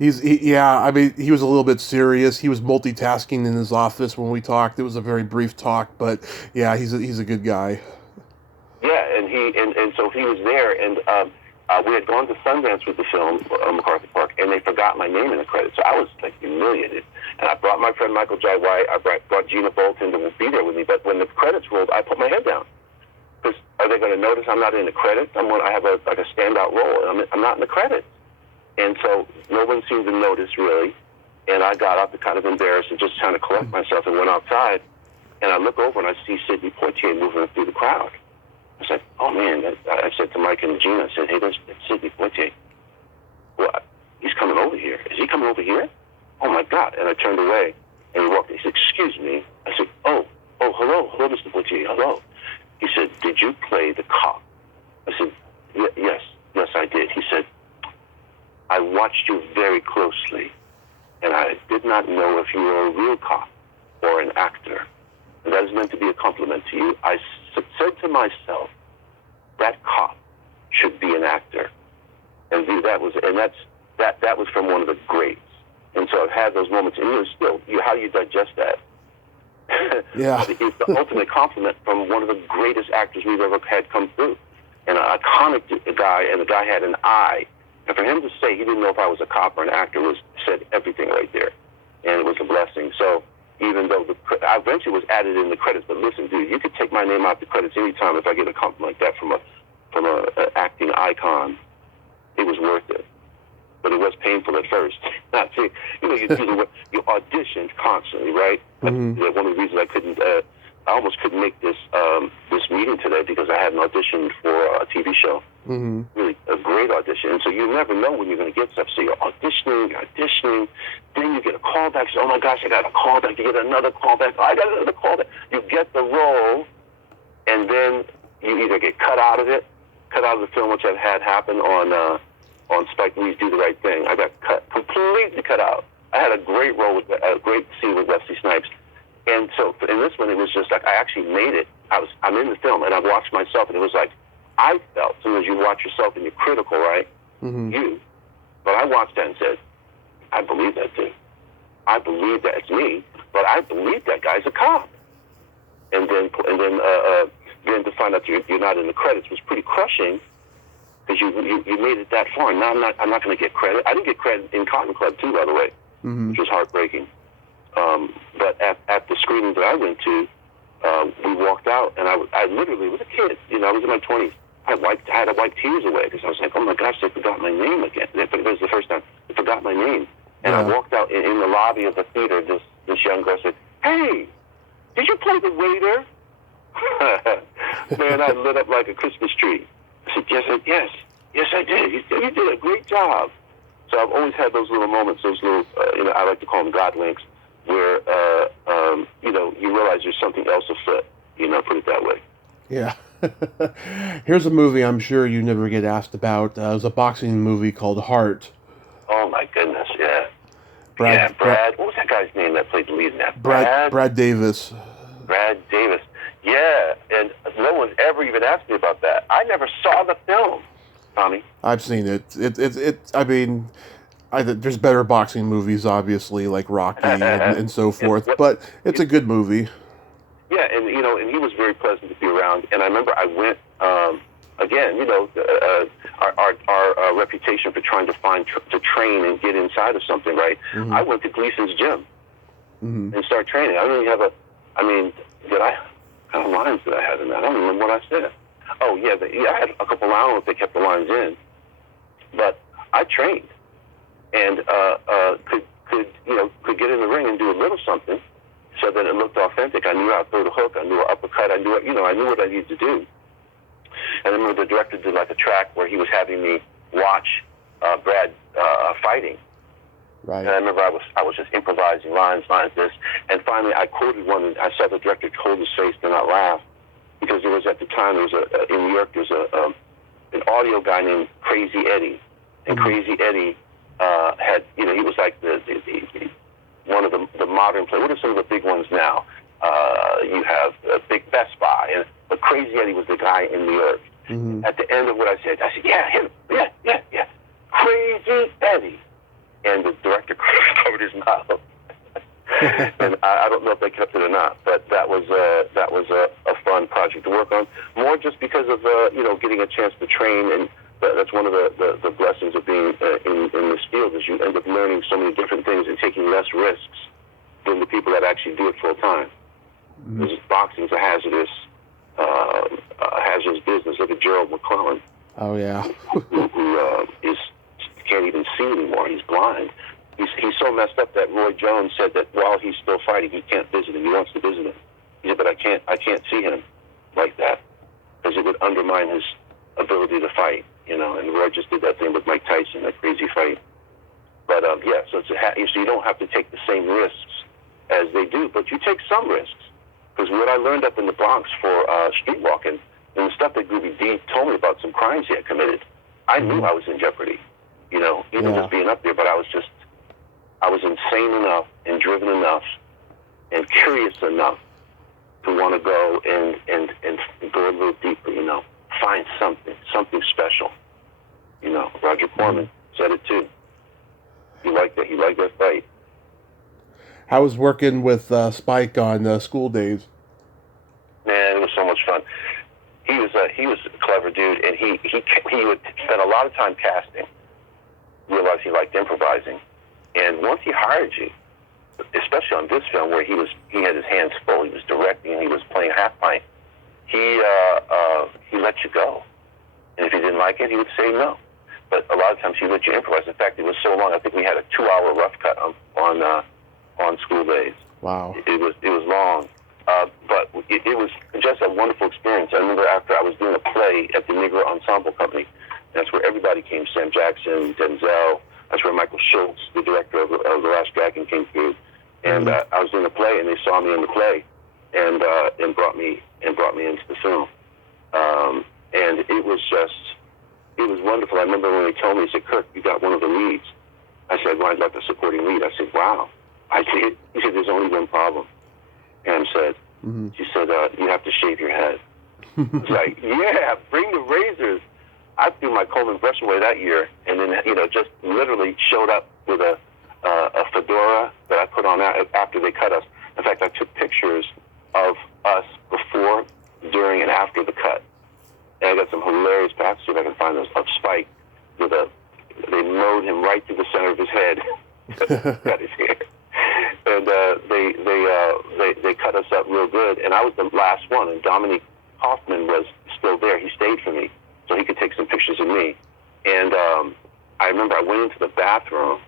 I mean, he was a little bit serious. He was multitasking in his office when we talked. It was a very brief talk, but yeah, he's a good guy. Yeah, and so he was there, and we had gone to Sundance with the film, MacArthur Park, and they forgot my name in the credits. So I was like humiliated. And I brought my friend Michael Jai White. I brought Gina Bolton to be there with me. But when the credits rolled, I put my head down. Because are they going to notice I'm not in the credits? I have a standout role, and I'm not in the credits. And so no one seemed to notice, really. And I got up, kind of embarrassed, and just trying to collect myself and went outside. And I look over, and I see Sidney Poitier moving through the crowd. I said, oh, man. I said to Mike and Gina, I said, hey, that's Sidney Poitier. Well, he's coming over here. Is he coming over here? Oh, my God. And I turned away, and he walked in. He said, excuse me. I said, oh, hello, Mr. Poitier, hello. He said, did you play the cop? I said, yes, I did. He said, I watched you very closely, and I did not know if you were a real cop or an actor. And that is meant to be a compliment to you. I said to myself, that cop should be an actor. And that was from one of the greats. And so I've had those moments, and how do you digest that? Yeah. It's the ultimate compliment from one of the greatest actors we've ever had come through. And an iconic guy, and the guy had an eye. And for him to say he didn't know if I was a cop or an actor said everything right there. And it was a blessing. So even though I eventually was added in the credits, but listen, dude, you could take my name out the credits anytime if I get a compliment like that from a acting icon. It was worth it. But it was painful at first. You auditioned constantly, right? One of the reasons I almost couldn't make this meeting today because I had an audition for a TV show. Really a great audition. And so you never know when you're going to get stuff. So you're auditioning, then you get a callback. So, oh my gosh, I got a callback. You get another callback. Oh, I got another callback. You get the role, and then you either get cut out of the film, which I've had happen on Spike Lee's Do the Right Thing. I got completely cut out. I had a great great scene with Wesley Snipes. And so in this one, it was just like I actually made it. I'm in the film, and I watched myself, and it was like I felt, as soon as you watch yourself and you're critical, right? But I watched that and said, I believe that dude. I believe that it's me, but I believe that guy's a cop. And then to find out you're not in the credits was pretty crushing because you made it that far. And now I'm not going to get credit. I didn't get credit in Cotton Club too, by the way, which was heartbreaking. But at the screening that I went to, we walked out, and I literally was a kid. I was in my 20s. I had to wipe tears away because I was like, oh my gosh, they forgot my name again. It was the first time they forgot my name. And I Yeah. walked out in the lobby of the theater. This young girl said, "Hey, did you play the waiter?" Man, I lit up like a Christmas tree. I said, yes, I did. You did a great job. So I've always had those little moments, those little, I like to call them God winks, where, you realize there's something else afoot, put it that way. Yeah. Here's a movie I'm sure you never get asked about. It was a boxing movie called Heart. Oh, my goodness, yeah. Brad, Brad. What was that guy's name that played the lead in that? Brad Davis. Brad Davis. Yeah, and no one's ever even asked me about that. I never saw the film, Tommy. I've seen it. I mean, there's better boxing movies, obviously, like Rocky and so forth, but it's a good movie. Yeah, and and he was very pleasant to be around. And I remember I went again. Our reputation for trying to to train and get inside of something, right? Mm-hmm. I went to Gleason's gym Mm-hmm. and started training. I don't even have did I? How many lines did I have in that? I don't remember what I said. Oh yeah, I had a couple lines if they kept the lines in, but I trained and could get in the ring and do a little something. So that it looked authentic. I knew how to throw the hook. I knew an uppercut. I knew what I needed to do. And I remember the director did like a track where he was having me watch Brad fighting. Right. And I remember I was just improvising lines, this. And finally, I quoted one. And I saw the director hold his face and not laugh because there was at the time in New York there's an audio guy named Crazy Eddie, and Mm-hmm. Crazy Eddie had he was like the one of the modern players. What are some of the big ones now? You have Big Best Buy, but Crazy Eddie was the guy in New York. Mm-hmm. At the end of what I said, yeah, him, yeah, Crazy Eddie, and the director covered his mouth. And I don't know if they kept it or not, but that was a fun project to work on. More just because of getting a chance to train, and that's one of the blessings of being in this field is you end up learning so many different things and taking less risks than the people that actually do it full time. Mm-hmm. Because boxing's a hazardous business. Look at Gerald McClellan, Oh yeah. who can't even see anymore. He's blind. He's so messed up that Roy Jones said that while he's still fighting, he can't visit him. He wants to visit him. He said, but I can't see him like that because it would undermine his ability to fight. And Roy just did that thing with Mike Tyson, that crazy fight. But so so you don't have to take the same risks as they do, but you take some risks. Because what I learned up in the Bronx for street walking and the stuff that Groovy D told me about some crimes he had committed, I knew I was in jeopardy. Even just being up there, but I was insane enough and driven enough and curious enough to want to go and go a little deeper, find something special. Roger Corman said it too. He liked that fight. How was working with Spike on School Daze? Man, it was so much fun. He was a clever dude, and he would spend a lot of time casting. Realized he liked improvising, and once he hired you, especially on this film where he had his hands full, he was directing, and he was playing half pint. He let you go, and if you didn't like it, he would say no. But a lot of times he let you improvise. In fact, it was so long. I think we had a 2-hour rough cut on School Daze. Wow. It was long, but it was just a wonderful experience. I remember after I was doing a play at the Negro Ensemble Company. That's where everybody came. Sam Jackson, Denzel. That's where Michael Schultz, the director of The Last Dragon, came through. And I was doing a play, and they saw me in the play, and brought me into the film. And it was wonderful. I remember when they told me, he said, "Kirk, you got one of the leads." I said, "Well, I'd like a supporting lead." I said, "Wow." He said, "There's only one problem." And said, she said, "You have to shave your head." I was like, "Yeah, bring the razors." I threw my Coleman brush away that year, and then just literally showed up with a fedora that I put on after they cut us. In fact, I took pictures of us before, during, and after the cut, and I got some hilarious pictures. See if I can find those of Spike they mowed him right through the center of his head, cut his hair, and they cut us up real good. And I was the last one, and Dominique Hoffman was still there. He stayed for me, so he could take some pictures of me. And I remember I went into the bathroom,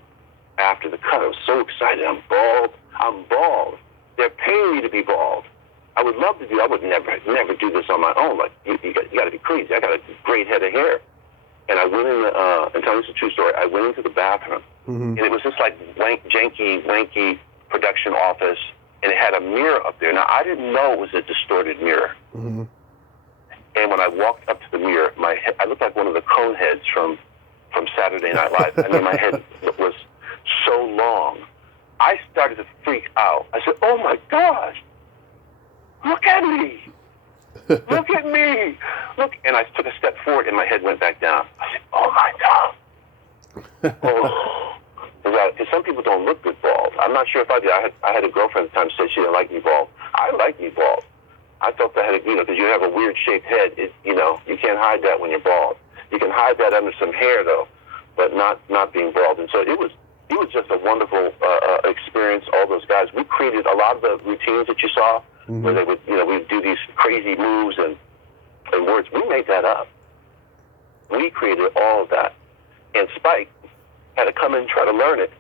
after the cut. I was so excited. I'm bald. I'm bald. They're paying me to be bald. I would love to do. I would never do this on my own. Like you got to be crazy. I got a great head of hair, and I went in. And tell this is a true story. I went into the bathroom, and it was just like janky, wanky production office, and it had a mirror up there. Now I didn't know it was a distorted mirror. And when I walked up to the mirror, my head, I looked like one of the cone heads from Saturday Night Live. I mean, my head was so long. I started to freak out. I said, "Oh my gosh! Look at me! Look at me! Look!" And I took a step forward, and my head went back down. I said, "Oh my God!" Oh, because some people don't look good bald. I'm not sure if I did. I had a girlfriend at the time say she didn't like me bald. I like me bald. I felt that I had, because you have a weird shaped head. You can't hide that when you're bald. You can hide that under some hair though, but not being bald. And so it was just a wonderful experience. All those guys, we created a lot of the routines that you saw, where they would, we'd do these crazy moves and words. We made that up. We created all of that. And Spike had to come in and try to learn it.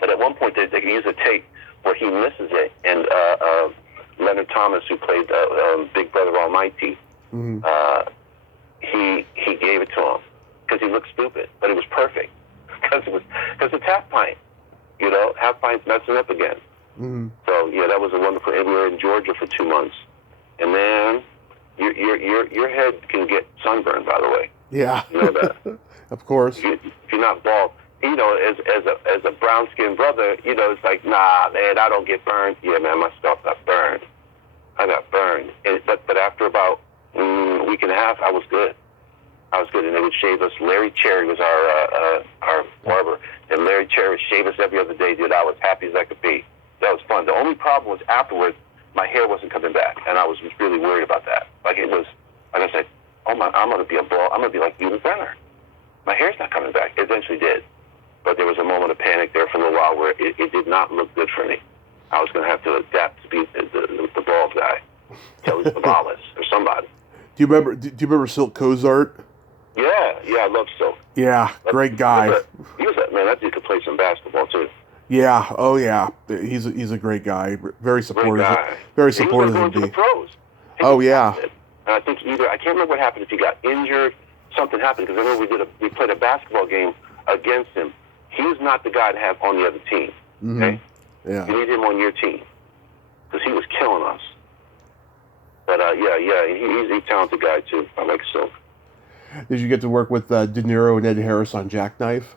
But at one point, they use a tape where he misses it, and Leonard Thomas, who played Big Brother Almighty, he gave it to him because he looked stupid, but it was perfect because it's half pint, half pint's messing up again. So yeah, that was a wonderful. And we were in Georgia for 2 months, and man, your head can get sunburned. By the way, yeah, you know that. Of course. If you're not bald, as a brown skinned brother, it's like, nah, man, I don't get burned. Yeah, man, my scalp got burned. I got burned. But after about a week and a half, I was good. And they would shave us. Larry Cherry was our barber, and Larry Cherry would shave us every other day, dude. I was happy as I could be. That was fun. The only problem was afterwards, my hair wasn't coming back, and I was really worried about that. Like it was, like I said, I'm gonna be like Yul Brynner. My hair's not coming back. It eventually did, but there was a moment of panic there for a little while where it did not look good for me. I was going to have to adapt to be the bald guy, Kelly Savalas or somebody. Do you remember Silk Cozart? Yeah, I love Silk. Yeah, great guy. That dude could play some basketball too. Yeah, oh yeah, he's a great guy. Very supportive. Great guy. Very supportive. He was going to the pros. Oh yeah. And I think I can't remember what happened, if he got injured, something happened, because I remember we played a basketball game against him. He was not the guy to have on the other team. Okay. Yeah. You need him on your team because he was killing us. But he's a talented guy too. I like Silk. Did you get to work with Dinero and Ed Harris on Jackknife?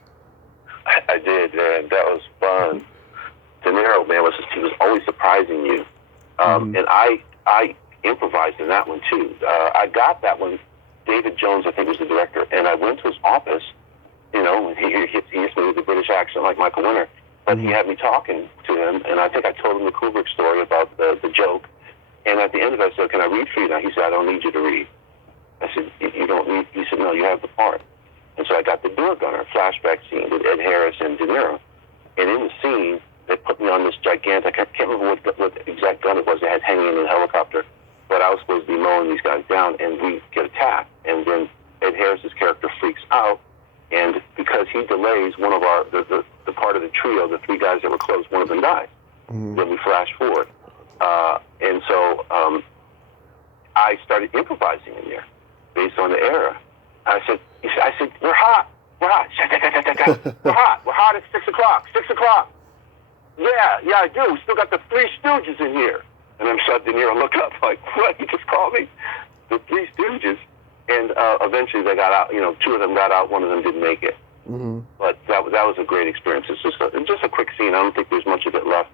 I did, man. That was fun. Dinero, man, he was always surprising you. And I improvised in that one too. I got that one. David Jones, I think, was the director, and I went to his office. He hits me with a British accent like Michael Winter. But he had me talking to him, and I think I told him the Kubrick story about the joke. And at the end of it, I said, "Can I read for you now?" He said, "I don't need you to read." I said, "You don't need." He said, "No, you have the part." And so I got the door gunner flashback scene with Ed Harris and Dinero. And in the scene, they put me on this gigantic, I can't remember what exact gun it was they had hanging in the helicopter, but I was supposed to be mowing these guys down, and we get attacked. And then Ed Harris's character freaks out, and because he delays one of the part of the trio, the three guys that were close, one of them died. Then we flash forward. And so I started improvising in there based on the era. I said, we're hot. We're hot. We're hot. We're hot at 6 o'clock. 6 o'clock. Yeah, I do. We still got the Three Stooges in here. And I'm sure De Niro look up like, what? You just called me? The Three Stooges. And eventually they got out. Two of them got out. One of them didn't make it. But that was a great experience. It's just a quick scene. I don't think there's much of it left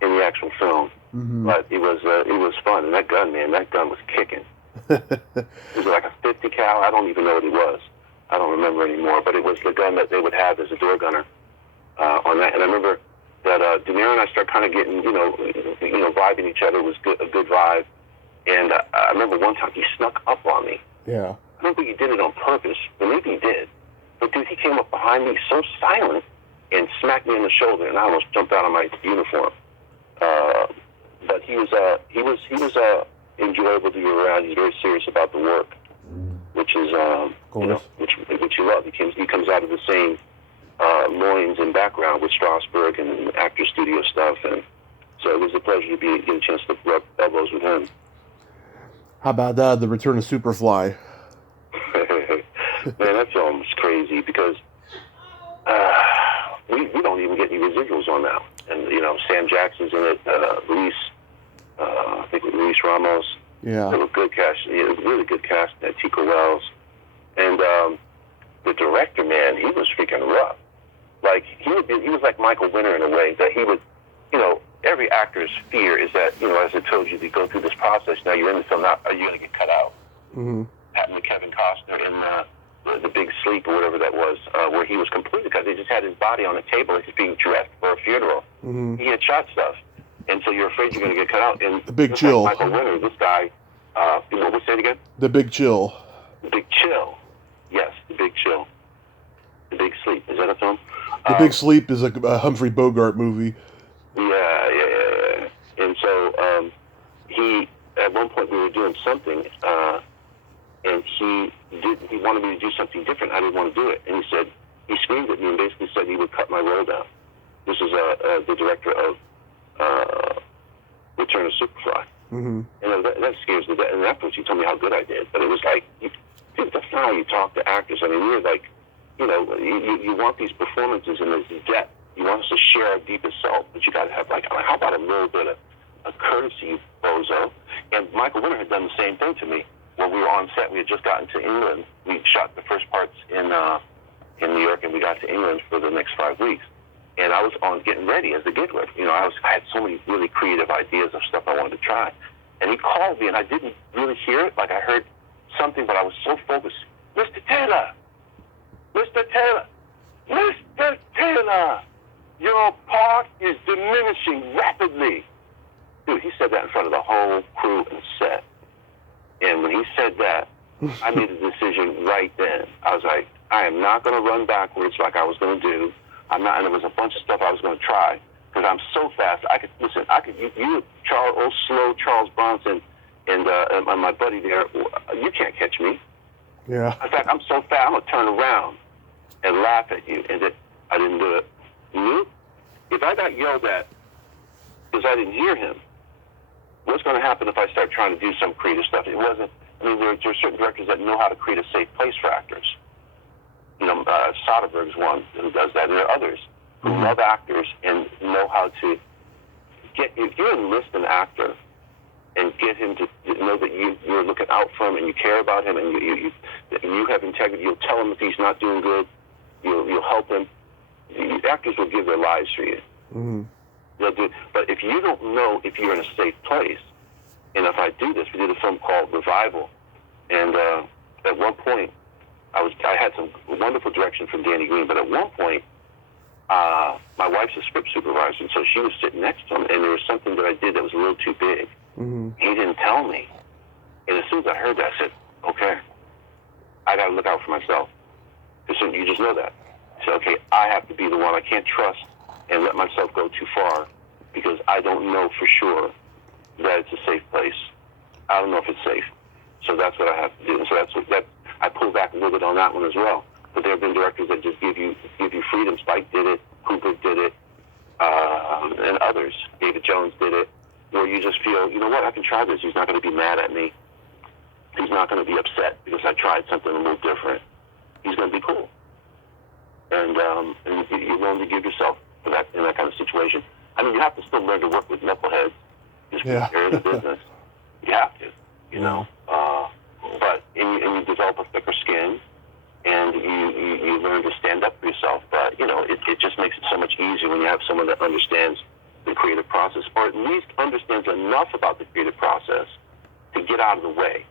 in the actual film. But it was fun. And that gun was kicking. It was like a 50 cal. I don't even know what it was. I don't remember anymore. But it was the gun that they would have as a door gunner on that. And I remember that De Niro and I started kind of getting, vibing each other. It was a good vibe. And I remember one time he snuck up on me. Yeah. I don't think he did it on purpose, but maybe he did. But dude, he came up behind me so silent and smacked me in the shoulder, and I almost jumped out of my uniform. But he was enjoyable to be around. He's very serious about the work, which is which you love. He comes out of the same loins and background with Strasberg and actor studio stuff, and so it was a pleasure to get a chance to rub elbows with him. How about the return of Superfly? Man, that film's crazy because we don't even get any residuals on that. And, Sam Jackson's in it, Luis, I think with Luis Ramos. Yeah. It was good cast, really good cast, Tico Wells. And the director, man, he was freaking rough. Like, he was like Michael Winner in a way that he would, every actor's fear is that, as I told you, they go through this process. Now you're in the film, now are you going to get cut out? Mm-hmm. Happened to Kevin Costner in the Big Sleep or whatever that was, where he was completely cut. They just had his body on a table. He's being dressed for a funeral. Mm-hmm. He had shot stuff. And so you're afraid you're going to get cut out. And The Big Chill. Like Michael Winner, this guy, what was it again? The Big Chill. The Big Chill. Yes, The Big Chill. The Big Sleep. Is that a film? The Big Sleep is a Humphrey Bogart movie. Yeah. And so he, at one point we were doing something, and he wanted me to do something different. I didn't want to do it. And he screamed at me and basically said he would cut my role down. This is the director of Return of Superfly. Mm-hmm. And that scares me. And afterwards he told me how good I did. But it was like, dude, that's not how you talk to actors. I mean, we're like, you want these performances and this depth. You want us to share our deepest self, but you got to have how about a little bit of a courtesy, bozo? And Michael Winner had done the same thing to me. When we were on set, we had just gotten to England. We shot the first parts in New York, and we got to England for the next 5 weeks. And I was on getting ready as the giggler. I had so many really creative ideas of stuff I wanted to try. And he called me, and I didn't really hear it. Like I heard something, but I was so focused. Mr. Taylor! Mr. Taylor! Mr. Taylor! Your part is diminishing rapidly. Dude, he said that in front of the whole crew and set. And when he said that, I made a decision right then. I was like, I am not going to run backwards like I was going to do. I'm not, and there was a bunch of stuff I was going to try because I'm so fast. You slow Charles Bronson and my buddy there, you can't catch me. Yeah. In fact, I'm so fast, I'm going to turn around and laugh at you. And I didn't do it. If I got yelled at because I didn't hear him, what's going to happen if I start trying to do some creative stuff? It wasn't. I mean, there are certain directors that know how to create a safe place for actors. Soderbergh's one who does that. There are others who love actors and know how to get. If you enlist an actor and get him to know that you're looking out for him and you care about him and you have integrity, you'll tell him if he's not doing good. You'll help him. The actors will give their lives for you. Mm-hmm. They'll do. But if you don't know if you're in a safe place, and if I do this, we did a film called Revival, and at one point, I had some wonderful direction from Danny Green, but at one point, my wife's a script supervisor, and so she was sitting next to him, and there was something that I did that was a little too big. Mm-hmm. He didn't tell me, and as soon as I heard that, I said, okay, I got to look out for myself. So you just know that. So, okay, I have to be the one. I can't trust and let myself go too far because I don't know for sure that it's a safe place. I don't know if it's safe. So that's what I have to do. And so I pull back a little bit on that one as well. But there have been directors that just give you freedom. Spike did it, Cooper did it, and others. David Jones did it, where you just feel, you know what, I can try this. He's not going to be mad at me. He's not going to be upset because I tried something a little different. He's going to be cool. And you're willing to give yourself for that in that kind of situation. I mean, you have to still learn to work with knuckleheads. Just you're in the business. You have to, but you develop a thicker skin, and you learn to stand up for yourself. But it just makes it so much easier when you have someone that understands the creative process, or at least understands enough about the creative process to get out of the way.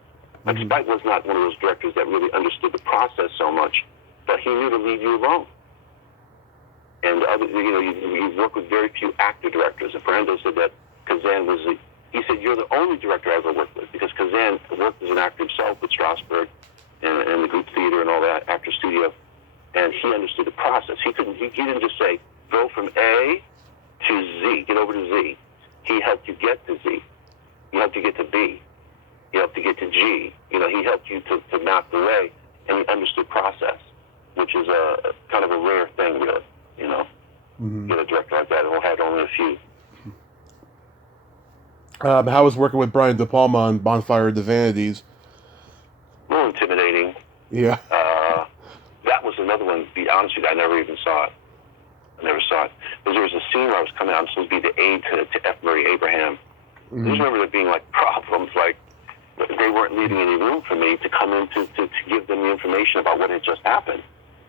Like Spike was not one of those directors that really understood the process so much, but he knew to leave you alone. And you work with very few actor directors. And Brando said that Kazan he said, you're the only director I ever worked with, because Kazan worked as an actor himself with Strasberg and the group theater and all that, actor studio, and he understood the process. He didn't just say, go from A to Z, get over to Z. He helped you get to Z. He helped you get to B. He helped you get to G. He helped you to map the way, and he understood process, which which is a kind of a rare thing, really. Get a director like that, and we'll have only a few. How was working with Brian De Palma on Bonfire of the Vanities? A little intimidating. Yeah. That was another one, to be honest with you, I never even saw it. I never saw it. Because there was a scene where I was coming out, I'm supposed to be the aide to F. Murray Abraham. I just remember there being, like, problems, like, they weren't leaving any room for me to come in to give them the information about what had just happened.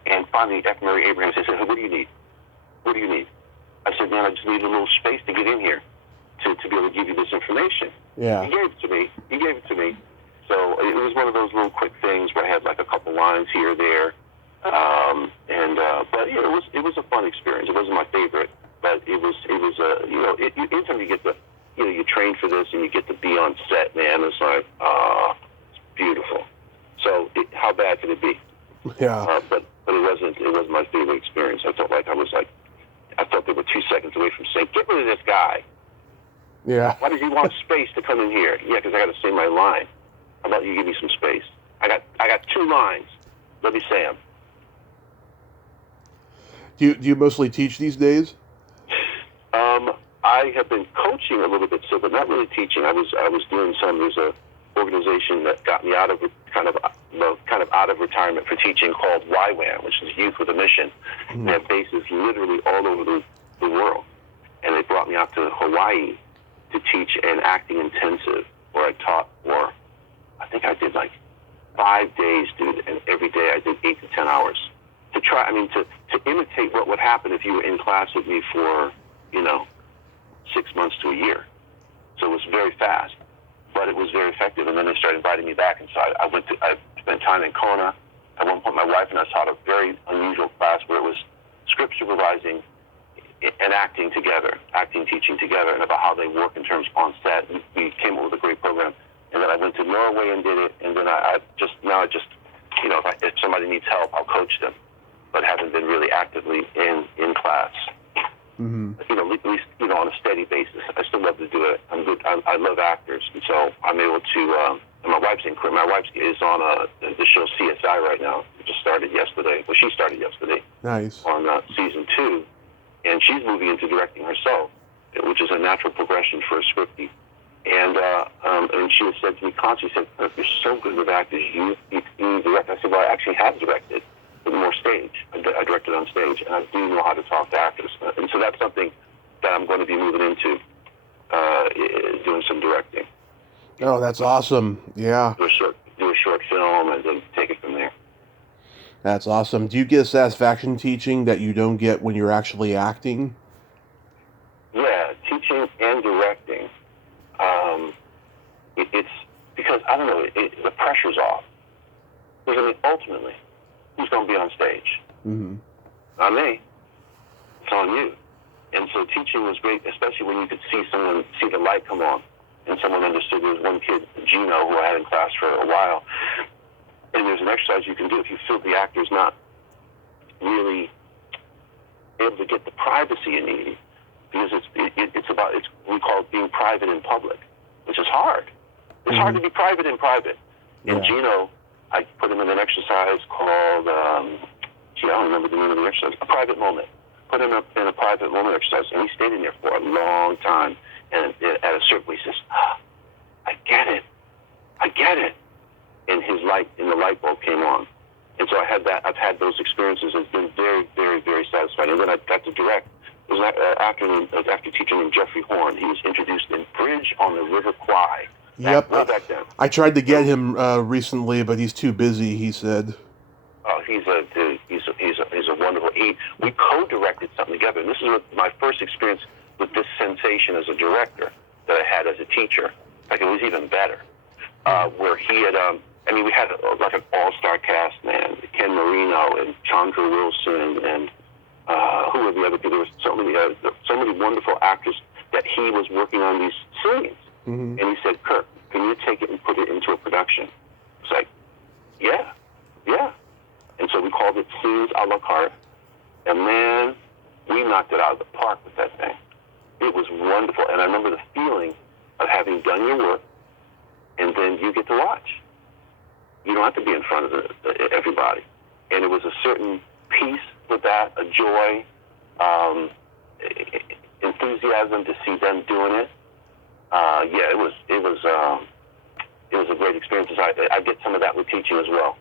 And finally, F. Murray Abraham said, hey, what do you need? What do you need? I said, man, I just need a little space to get in here to be able to give you this information. Yeah. He gave it to me. So it was one of those little quick things where I had like a couple lines here or there. But yeah, it was a fun experience. It wasn't my favorite, but it was anytime you get you train for this and you get to be on set, man, it's like, it's beautiful. So how bad could it be? Yeah. But it wasn't my favorite experience. I felt they were 2 seconds away from saying, get rid of this guy. Yeah. Why does he want space to come in here? Yeah, because I got to say my line. How about you give me some space? I got 2 lines. Let me say them. Do you mostly teach these days? I have been coaching a little bit, so, but not really teaching. I was doing some. There's a organization that got me out of kind of out of retirement for teaching called YWAM, which is Youth with a Mission. Mm-hmm. They have bases literally all over the world, and they brought me out to Hawaii to teach an acting intensive where I taught for, I think I did like 5 days, dude, and every day I did 8 to 10 hours to imitate what would happen if you were in class with me for 6 months to a year. So it was very fast, but it was very effective. And then they started inviting me back, and so I spent time in Kona. At one point, my wife and I taught a very unusual class where it was script supervising and acting together, teaching together, and about how they work in terms on set. We came up with a great program. And then I went to Norway and did it. And then I just if somebody needs help, I'll coach them, but haven't been really actively in class. Mm-hmm. At least on a steady basis. I still love to do it. I'm good. I love actors, and so I'm able to. And my wife is on the show CSI right now. It just started yesterday. Well, she started yesterday. Nice. On season 2, and she's moving into directing herself, which is a natural progression for a scriptie. And she has said to me constantly, you're so good with actors. You direct. I said, well, I actually have directed, but more stage. I directed on stage, and I do know how to talk to actors. And so that's something that I'm going to be moving into, doing some directing. Oh, that's awesome. Yeah. Do a short film and then take it from there. That's awesome. Do you get satisfaction teaching that you don't get when you're actually acting? Yeah, teaching and directing. It's because, I don't know, the pressure's off. Because, ultimately, who's going to be on stage? Mm-hmm. Not me. It's on you. And so teaching was great, especially when you could see the light come on. And someone understood. There was one kid, Gino, who I had in class for a while. And there's an exercise you can do if you feel the actor's not really able to get the privacy you need. Because we call it being private in public, which is hard. It's hard to be private in private. Yeah. And Gino, I put him in an exercise called, I don't remember the name of the exercise, a private moment. Put him in a private moment exercise, and he stayed in there for a long time. And at a certain point, he says, I get it. And the light bulb came on. And so I've had those experiences. It's been very, very, very satisfying. And then I got to direct. There was an actor teacher named Jeffrey Horn. He was introduced in Bridge on the River Kwai. Yep. Way back then. I tried to get him recently, but he's too busy, he said. Oh, he's a wonderful. We co-directed something together. And this is my first experience with this sensation as a director that I had as a teacher. Like, it was even better. Where he had, we had like an all-star cast, man. Ken Marino and Chandra Wilson and who were the other people? There was so many wonderful actors that he was working on these scenes. Mm-hmm. And he said, Kirk, can you take it and put it into a production? It's like, yeah. And so we called it Scenes a la carte. And man, we knocked it out of the park with that thing. It was wonderful. And I remember the feeling of having done your work, and then you get to watch. You don't have to be in front of everybody. and it was a certain peace with that, a joy, enthusiasm to see them doing it. Yeah, it was a great experience. I get some of that with teaching as well.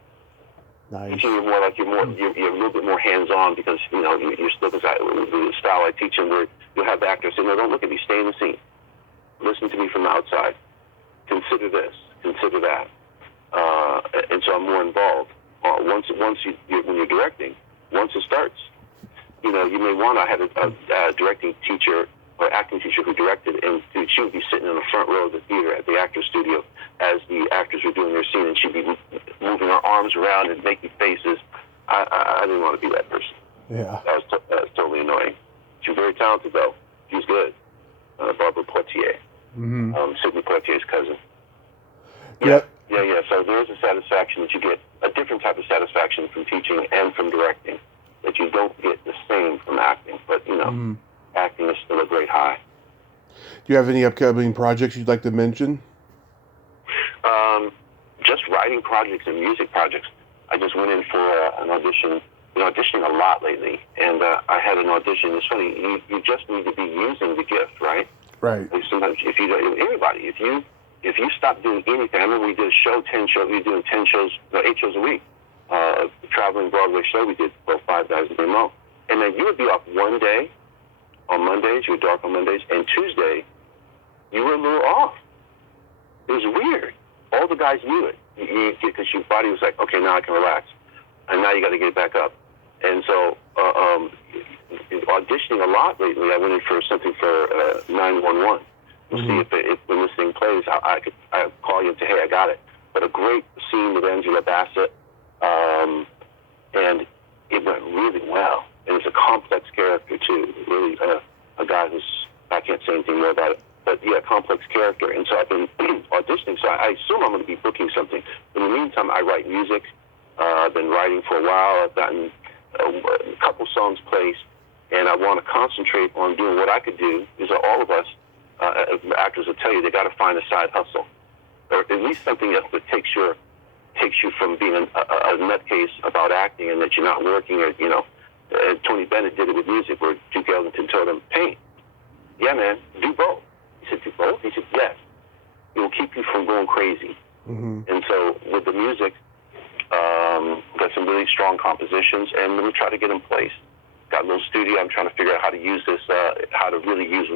Nice. Teaching is more like you're a little bit more hands-on because you're still the style I teach in where you'll have the actors say, no, don't look at me, stay in the scene, listen to me from the outside, consider this, consider that, and so I'm more involved. When you're directing, once it starts, you may want. I had a directing teacher or acting teacher who directed, and she would be sitting in the front row of the theater at the actor's studio as the actors were doing their scene, and she'd be moving her arms around and making faces. I didn't want to be that person. Yeah. That was totally annoying. She was very talented, though. She was good. Barbara Poitier. Mm-hmm. Sidney Poitier's cousin. Yep. Yeah. So there is a satisfaction that you get, a different type of satisfaction from teaching and from directing that you don't get the same from acting. But, acting is still a great high. Do you have any upcoming projects you'd like to mention? Just writing projects and music projects. I just went in for an audition. Auditioning a lot lately, and I had an audition. It's funny. You just need to be using the gift, right? Right. Like sometimes, if you stop doing anything. I remember we did a show, 10 shows. We were doing 10 shows, 8 shows a week. A traveling Broadway show. We did 5 guys in the mo. And then you would be off one day. On Mondays, you were dark on Mondays, and Tuesday, you were a little off. It was weird. All the guys knew it because your body was like, okay, now I can relax, and now you got to get back up. And so, auditioning a lot lately. I went in for something for 911. We'll see if when this thing plays, I call you and say, hey, I got it. But a great scene with Angela Bassett, and it went really well. And it's a complex character too. Really, a guy who's, I can't say anything more about it, but yeah, complex character. And so I've been auditioning. So I assume I'm going to be booking something. In the meantime, I write music. I've been writing for a while. I've gotten a couple songs placed, and I want to concentrate on doing what I could do. Is all of us actors will tell you they got to find a side hustle, or at least something else that takes you from being a nutcase about acting and that you're not working, or Tony Bennett did it with music, where Duke Ellington told him, paint. Yeah, man, do both. He said, do both? He said, yes. It will keep you from going crazy. Mm-hmm. And so with the music, got some really strong compositions, and let me try to get in place. Got a little studio. I'm trying to figure out how to use this, how to really use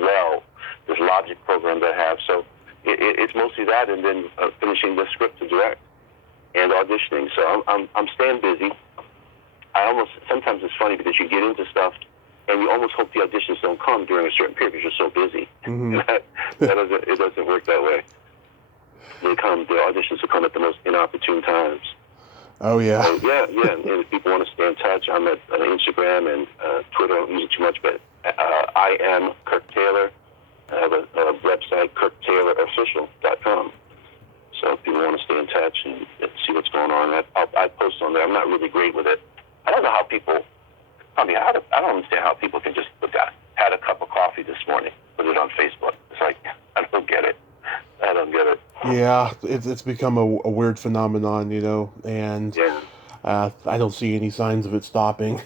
this Logic program that I have. So it's mostly that, and then finishing the script to direct and auditioning. So I'm staying busy. Sometimes it's funny because you get into stuff and you almost hope the auditions don't come during a certain period because you're so busy. Mm-hmm. It doesn't work that way. The auditions will come at the most inopportune times. Oh, yeah. So, yeah. And if people want to stay in touch, I'm at Instagram and Twitter. I don't use it too much, but I am Kirk Taylor. I have a website, KirkTaylorOfficial.com. So if people want to stay in touch and see what's going on, I post on there. I'm not really great with it. I don't know how people, I don't understand how people can just look at, had a cup of coffee this morning, put it on Facebook. It's like, I don't get it. Yeah, it's become a weird phenomenon, and yeah. I don't see any signs of it stopping.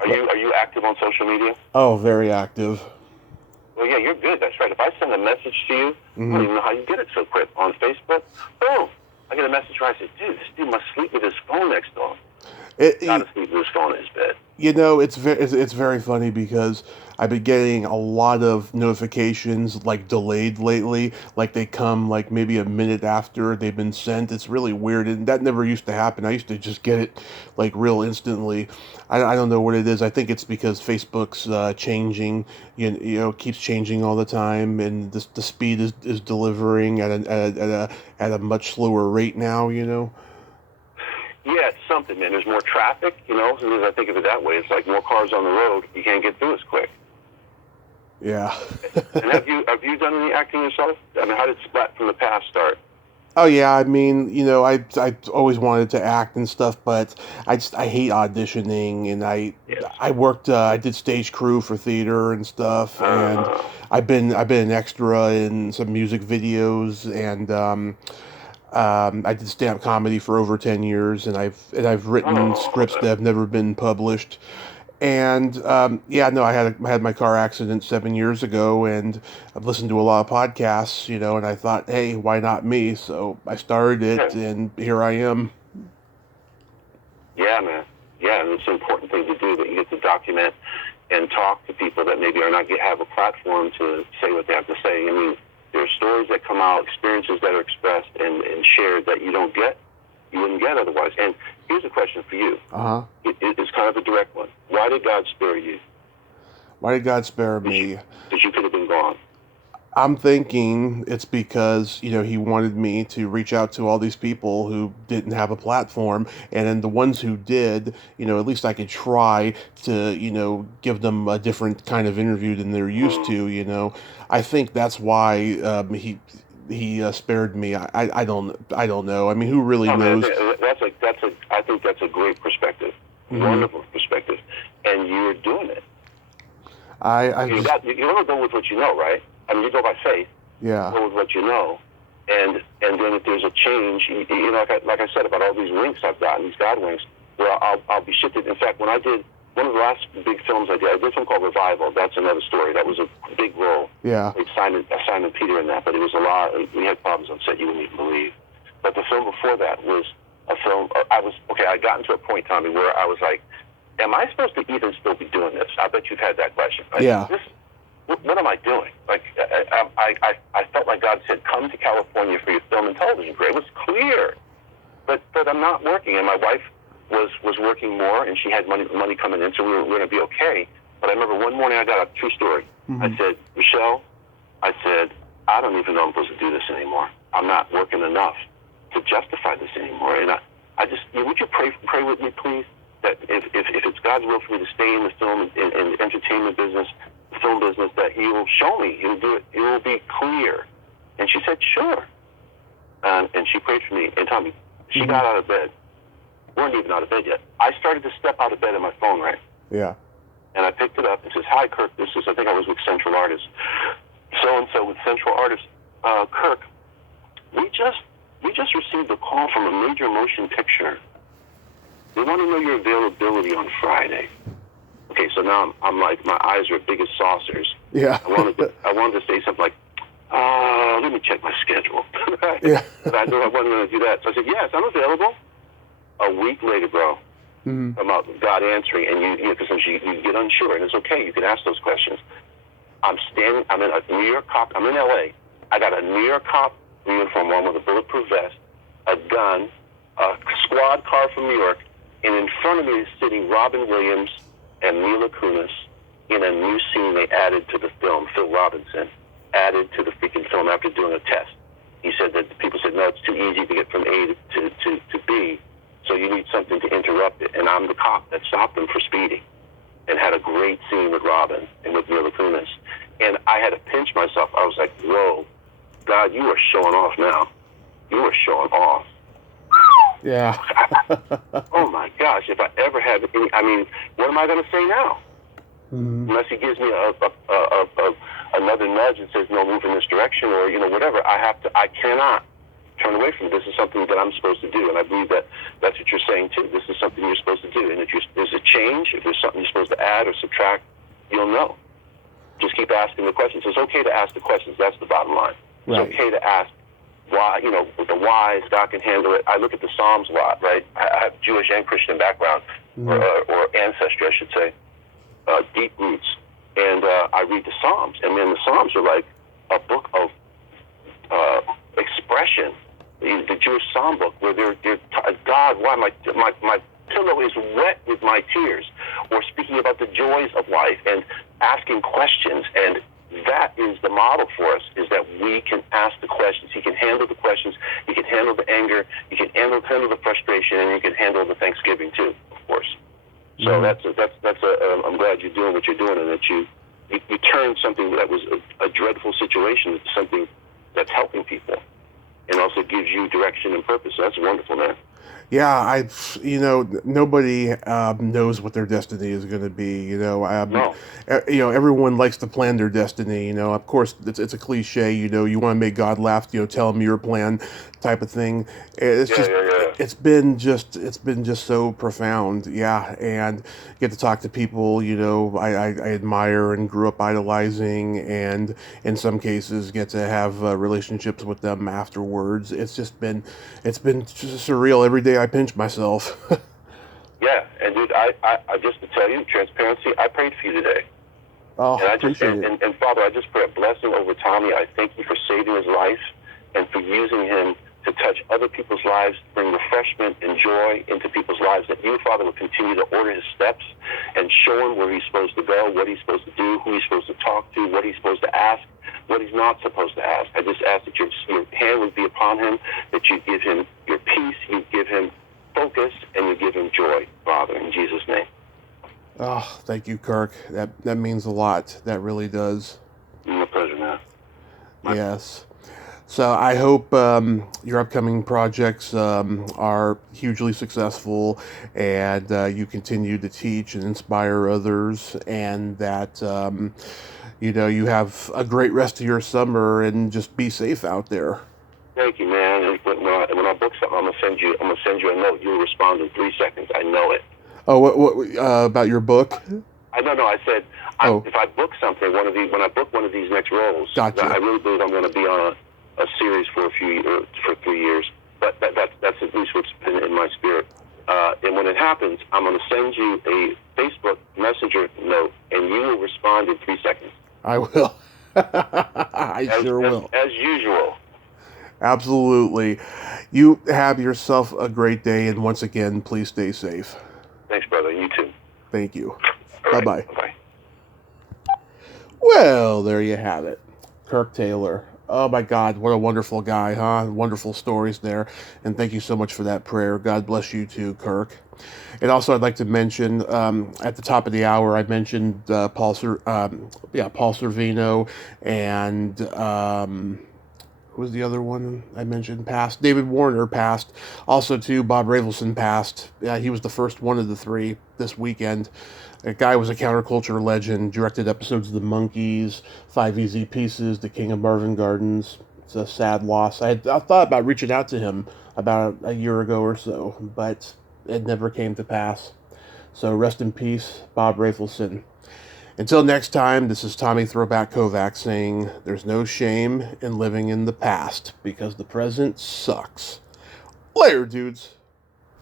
Are you active on social media? Oh, very active. Well, yeah, you're good. That's right. If I send a message to you, I don't even know how you get it so quick. On Facebook, boom, I get a message where I say, dude, this dude must sleep with his phone next to him. Not asleep with his phone in his bed. It's very funny because I've been getting a lot of notifications like delayed lately, like they come like maybe a minute after they've been sent. It's really weird, and that never used to happen. I used to just get it like real instantly. I don't know what it is. I think it's because Facebook's changing, keeps changing all the time, and the speed is delivering at a much slower rate now. Yeah, it's something, man. There's more traffic, as I think of it that way. It's like more cars on the road. You can't get through as quick. Yeah. And have you done any acting yourself? I mean, how did Splat from the Past start? Oh yeah, I mean, I always wanted to act and stuff, but I hate auditioning, and I worked, I did stage crew for theater and stuff, and I've been an extra in some music videos, and I did stand-up comedy for over 10 years, and I've written Oh, scripts that have never been published. And yeah, no, I had my car accident 7 years ago, and I've listened to a lot of podcasts, and I thought, hey, why not me? So I started yeah. it, and here I am. Yeah, man. Yeah, and it's an important thing to do, that you get to document and talk to people that maybe are not have a platform to say what they have to say. I mean, there are stories that come out, experiences that are expressed and shared that you wouldn't get otherwise. And here's a question for you. Uh-huh. It's kind of a direct one. Why did God spare you? Why did God spare me? Because you could have been gone. I'm thinking it's because, he wanted me to reach out to all these people who didn't have a platform, and then the ones who did, at least I could try to, give them a different kind of interview than they're used to. I think that's why he spared me. I don't know. I mean, who really Oh, man, knows? I think that's a great perspective. Mm-hmm. Wonderful perspective. And you're doing it. You only go with what you know, right? I mean, you go by faith. Yeah. Go with what you know, and then if there's a change, like I said about all these winks I've gotten, these God winks, where I'll be shifted. In fact, when I did one of the last big films I did a film called Revival. That's another story. That was a big role. Yeah. With Simon Peter in that, but it was a lot. We had problems on set you wouldn't even believe. But the film before that was a film. I got into a point, Tommy, where I was like, am I supposed to even still be doing this? I bet you've had that question. Like, yeah. What am I doing? Like, I felt like God said, come to California for your film and television career. It was clear. But I'm not working, and my wife was working more, and she had money coming in, so we were going to be okay. But I remember one morning I got a true story. Mm-hmm. I said, Michelle, I don't even know I'm supposed to do this anymore. I'm not working enough to justify this anymore. And I just, would you pray with me, please? That if it's God's will for me to stay in the film and entertainment business, film business, that He will show me. He'll do it. It will be clear. And she said, sure. And she prayed for me. And Tommy, she got out of bed. We weren't even out of bed yet. I started to step out of bed on my phone, right? Yeah. And I picked it up. It says, hi, Kirk. I think I was with Central Artists. So-and-so with Central Artists. Kirk, we just received a call from a major motion picture. We want to know your availability on Friday. Okay, so now I'm like, my eyes are big as saucers. Yeah. I wanted to say something like, let me check my schedule. Yeah. But I knew I wasn't going to do that. So I said, yes, I'm available. A week later, bro, about God answering, and because you get unsure, and it's okay. You can ask those questions. I'm in a New York cop. I'm in L.A. I got a New York cop uniform on with a bulletproof vest, a gun, a squad car from New York, and in front of me is sitting Robin Williams and Mila Kunis in a new scene they added to the film. Phil Robinson added to the freaking film after doing a test. He said that the people said, no, it's too easy to get from A to B, so you need something to interrupt it. And I'm the cop that stopped them for speeding and had a great scene with Robin and with Mila Kunis. And I had to pinch myself. I was like, whoa, God, you are showing off now. You are showing off. Yeah. Oh my gosh! If I ever had any, what am I going to say now? Unless He gives me another nudge and says, "No, move in this direction," or whatever. I cannot turn away from it. This is something that I'm supposed to do, and I believe that that's what you're saying too. This is something you're supposed to do, and if there's a change, if there's something you're supposed to add or subtract, you'll know. Just keep asking the questions. It's okay to ask the questions. That's the bottom line. It's right. Okay to ask. Why, with the whys, God can handle it. I look at the Psalms a lot, right? I have Jewish and Christian background, or ancestry, I should say, deep roots. And I read the Psalms, and then the Psalms are like a book of expression, the Jewish Psalm book, where they're God, why my pillow is wet with my tears, or speaking about the joys of life and asking questions. And that is the model for us, is that we can ask the questions. He can handle the questions. He can handle the anger. He can handle the frustration, and he can handle the thanksgiving too, of course. So I'm glad you're doing what you're doing, and that you turned something that was a dreadful situation into something that's helping people, and also gives you direction and purpose. So that's wonderful, man. Yeah, nobody knows what their destiny is going to be. No. Everyone likes to plan their destiny. Of course, it's a cliche. You want to make God laugh. Tell him your plan, type of thing. It's Yeah, just, yeah, yeah. it's been just so profound. Yeah, and get to talk to people. I admire and grew up idolizing, and in some cases get to have relationships with them afterwards. It's been just surreal. Every day I pinch myself. Yeah, and dude, I just to tell you, transparency, I prayed for you today. Oh, And I just appreciate it. and Father, I just pray a blessing over Tommy. I thank you for saving his life and for using him to touch other people's lives, bring refreshment and joy into people's lives. That you, Father, will continue to order his steps and show him where he's supposed to go, what he's supposed to do, who he's supposed to talk to, what he's supposed to ask, what he's not supposed to ask. I just ask that your hand would be upon him, that you give him your peace, you give him focus, and you give him joy, Father, in Jesus' name. Oh, thank you, Kirk. That means a lot. That really does. My pleasure, man. Yes. So I hope your upcoming projects are hugely successful, and you continue to teach and inspire others, and that you have a great rest of your summer, and just be safe out there. Thank you, man. And when I book something, I'm gonna send you a note. You'll respond in 3 seconds. I know it. Oh, what about your book? I don't know. I said Oh, if I book something, when I book one of these next roles, gotcha. I really believe I'm going to be on a series for for 3 years. But that's at least what's been in my spirit. And when it happens, I'm going to send you a Facebook Messenger note, and you will respond in 3 seconds. I will. I sure will. As usual. Absolutely. You have yourself a great day, and once again, please stay safe. Thanks, brother. You too. Thank you. All right. Bye-bye. Bye. Well, there you have it. Kirk Taylor. Oh my God, what a wonderful guy, huh? Wonderful stories there. And thank you so much for that prayer. God bless you too, Kirk. And also, I'd like to mention at the top of the hour, I mentioned Paul Servino, and who was the other one I mentioned? Passed. David Warner passed. Also, too, Bob Ravelson passed. Yeah, he was the first one of the three this weekend. That guy was a counterculture legend, directed episodes of The Monkees, Five Easy Pieces, The King of Marvin Gardens. It's a sad loss. I thought about reaching out to him about a year ago or so, but it never came to pass. So rest in peace, Bob Rafelson. Until next time, this is Tommy Throwback Kovac saying there's no shame in living in the past because the present sucks. Later, dudes.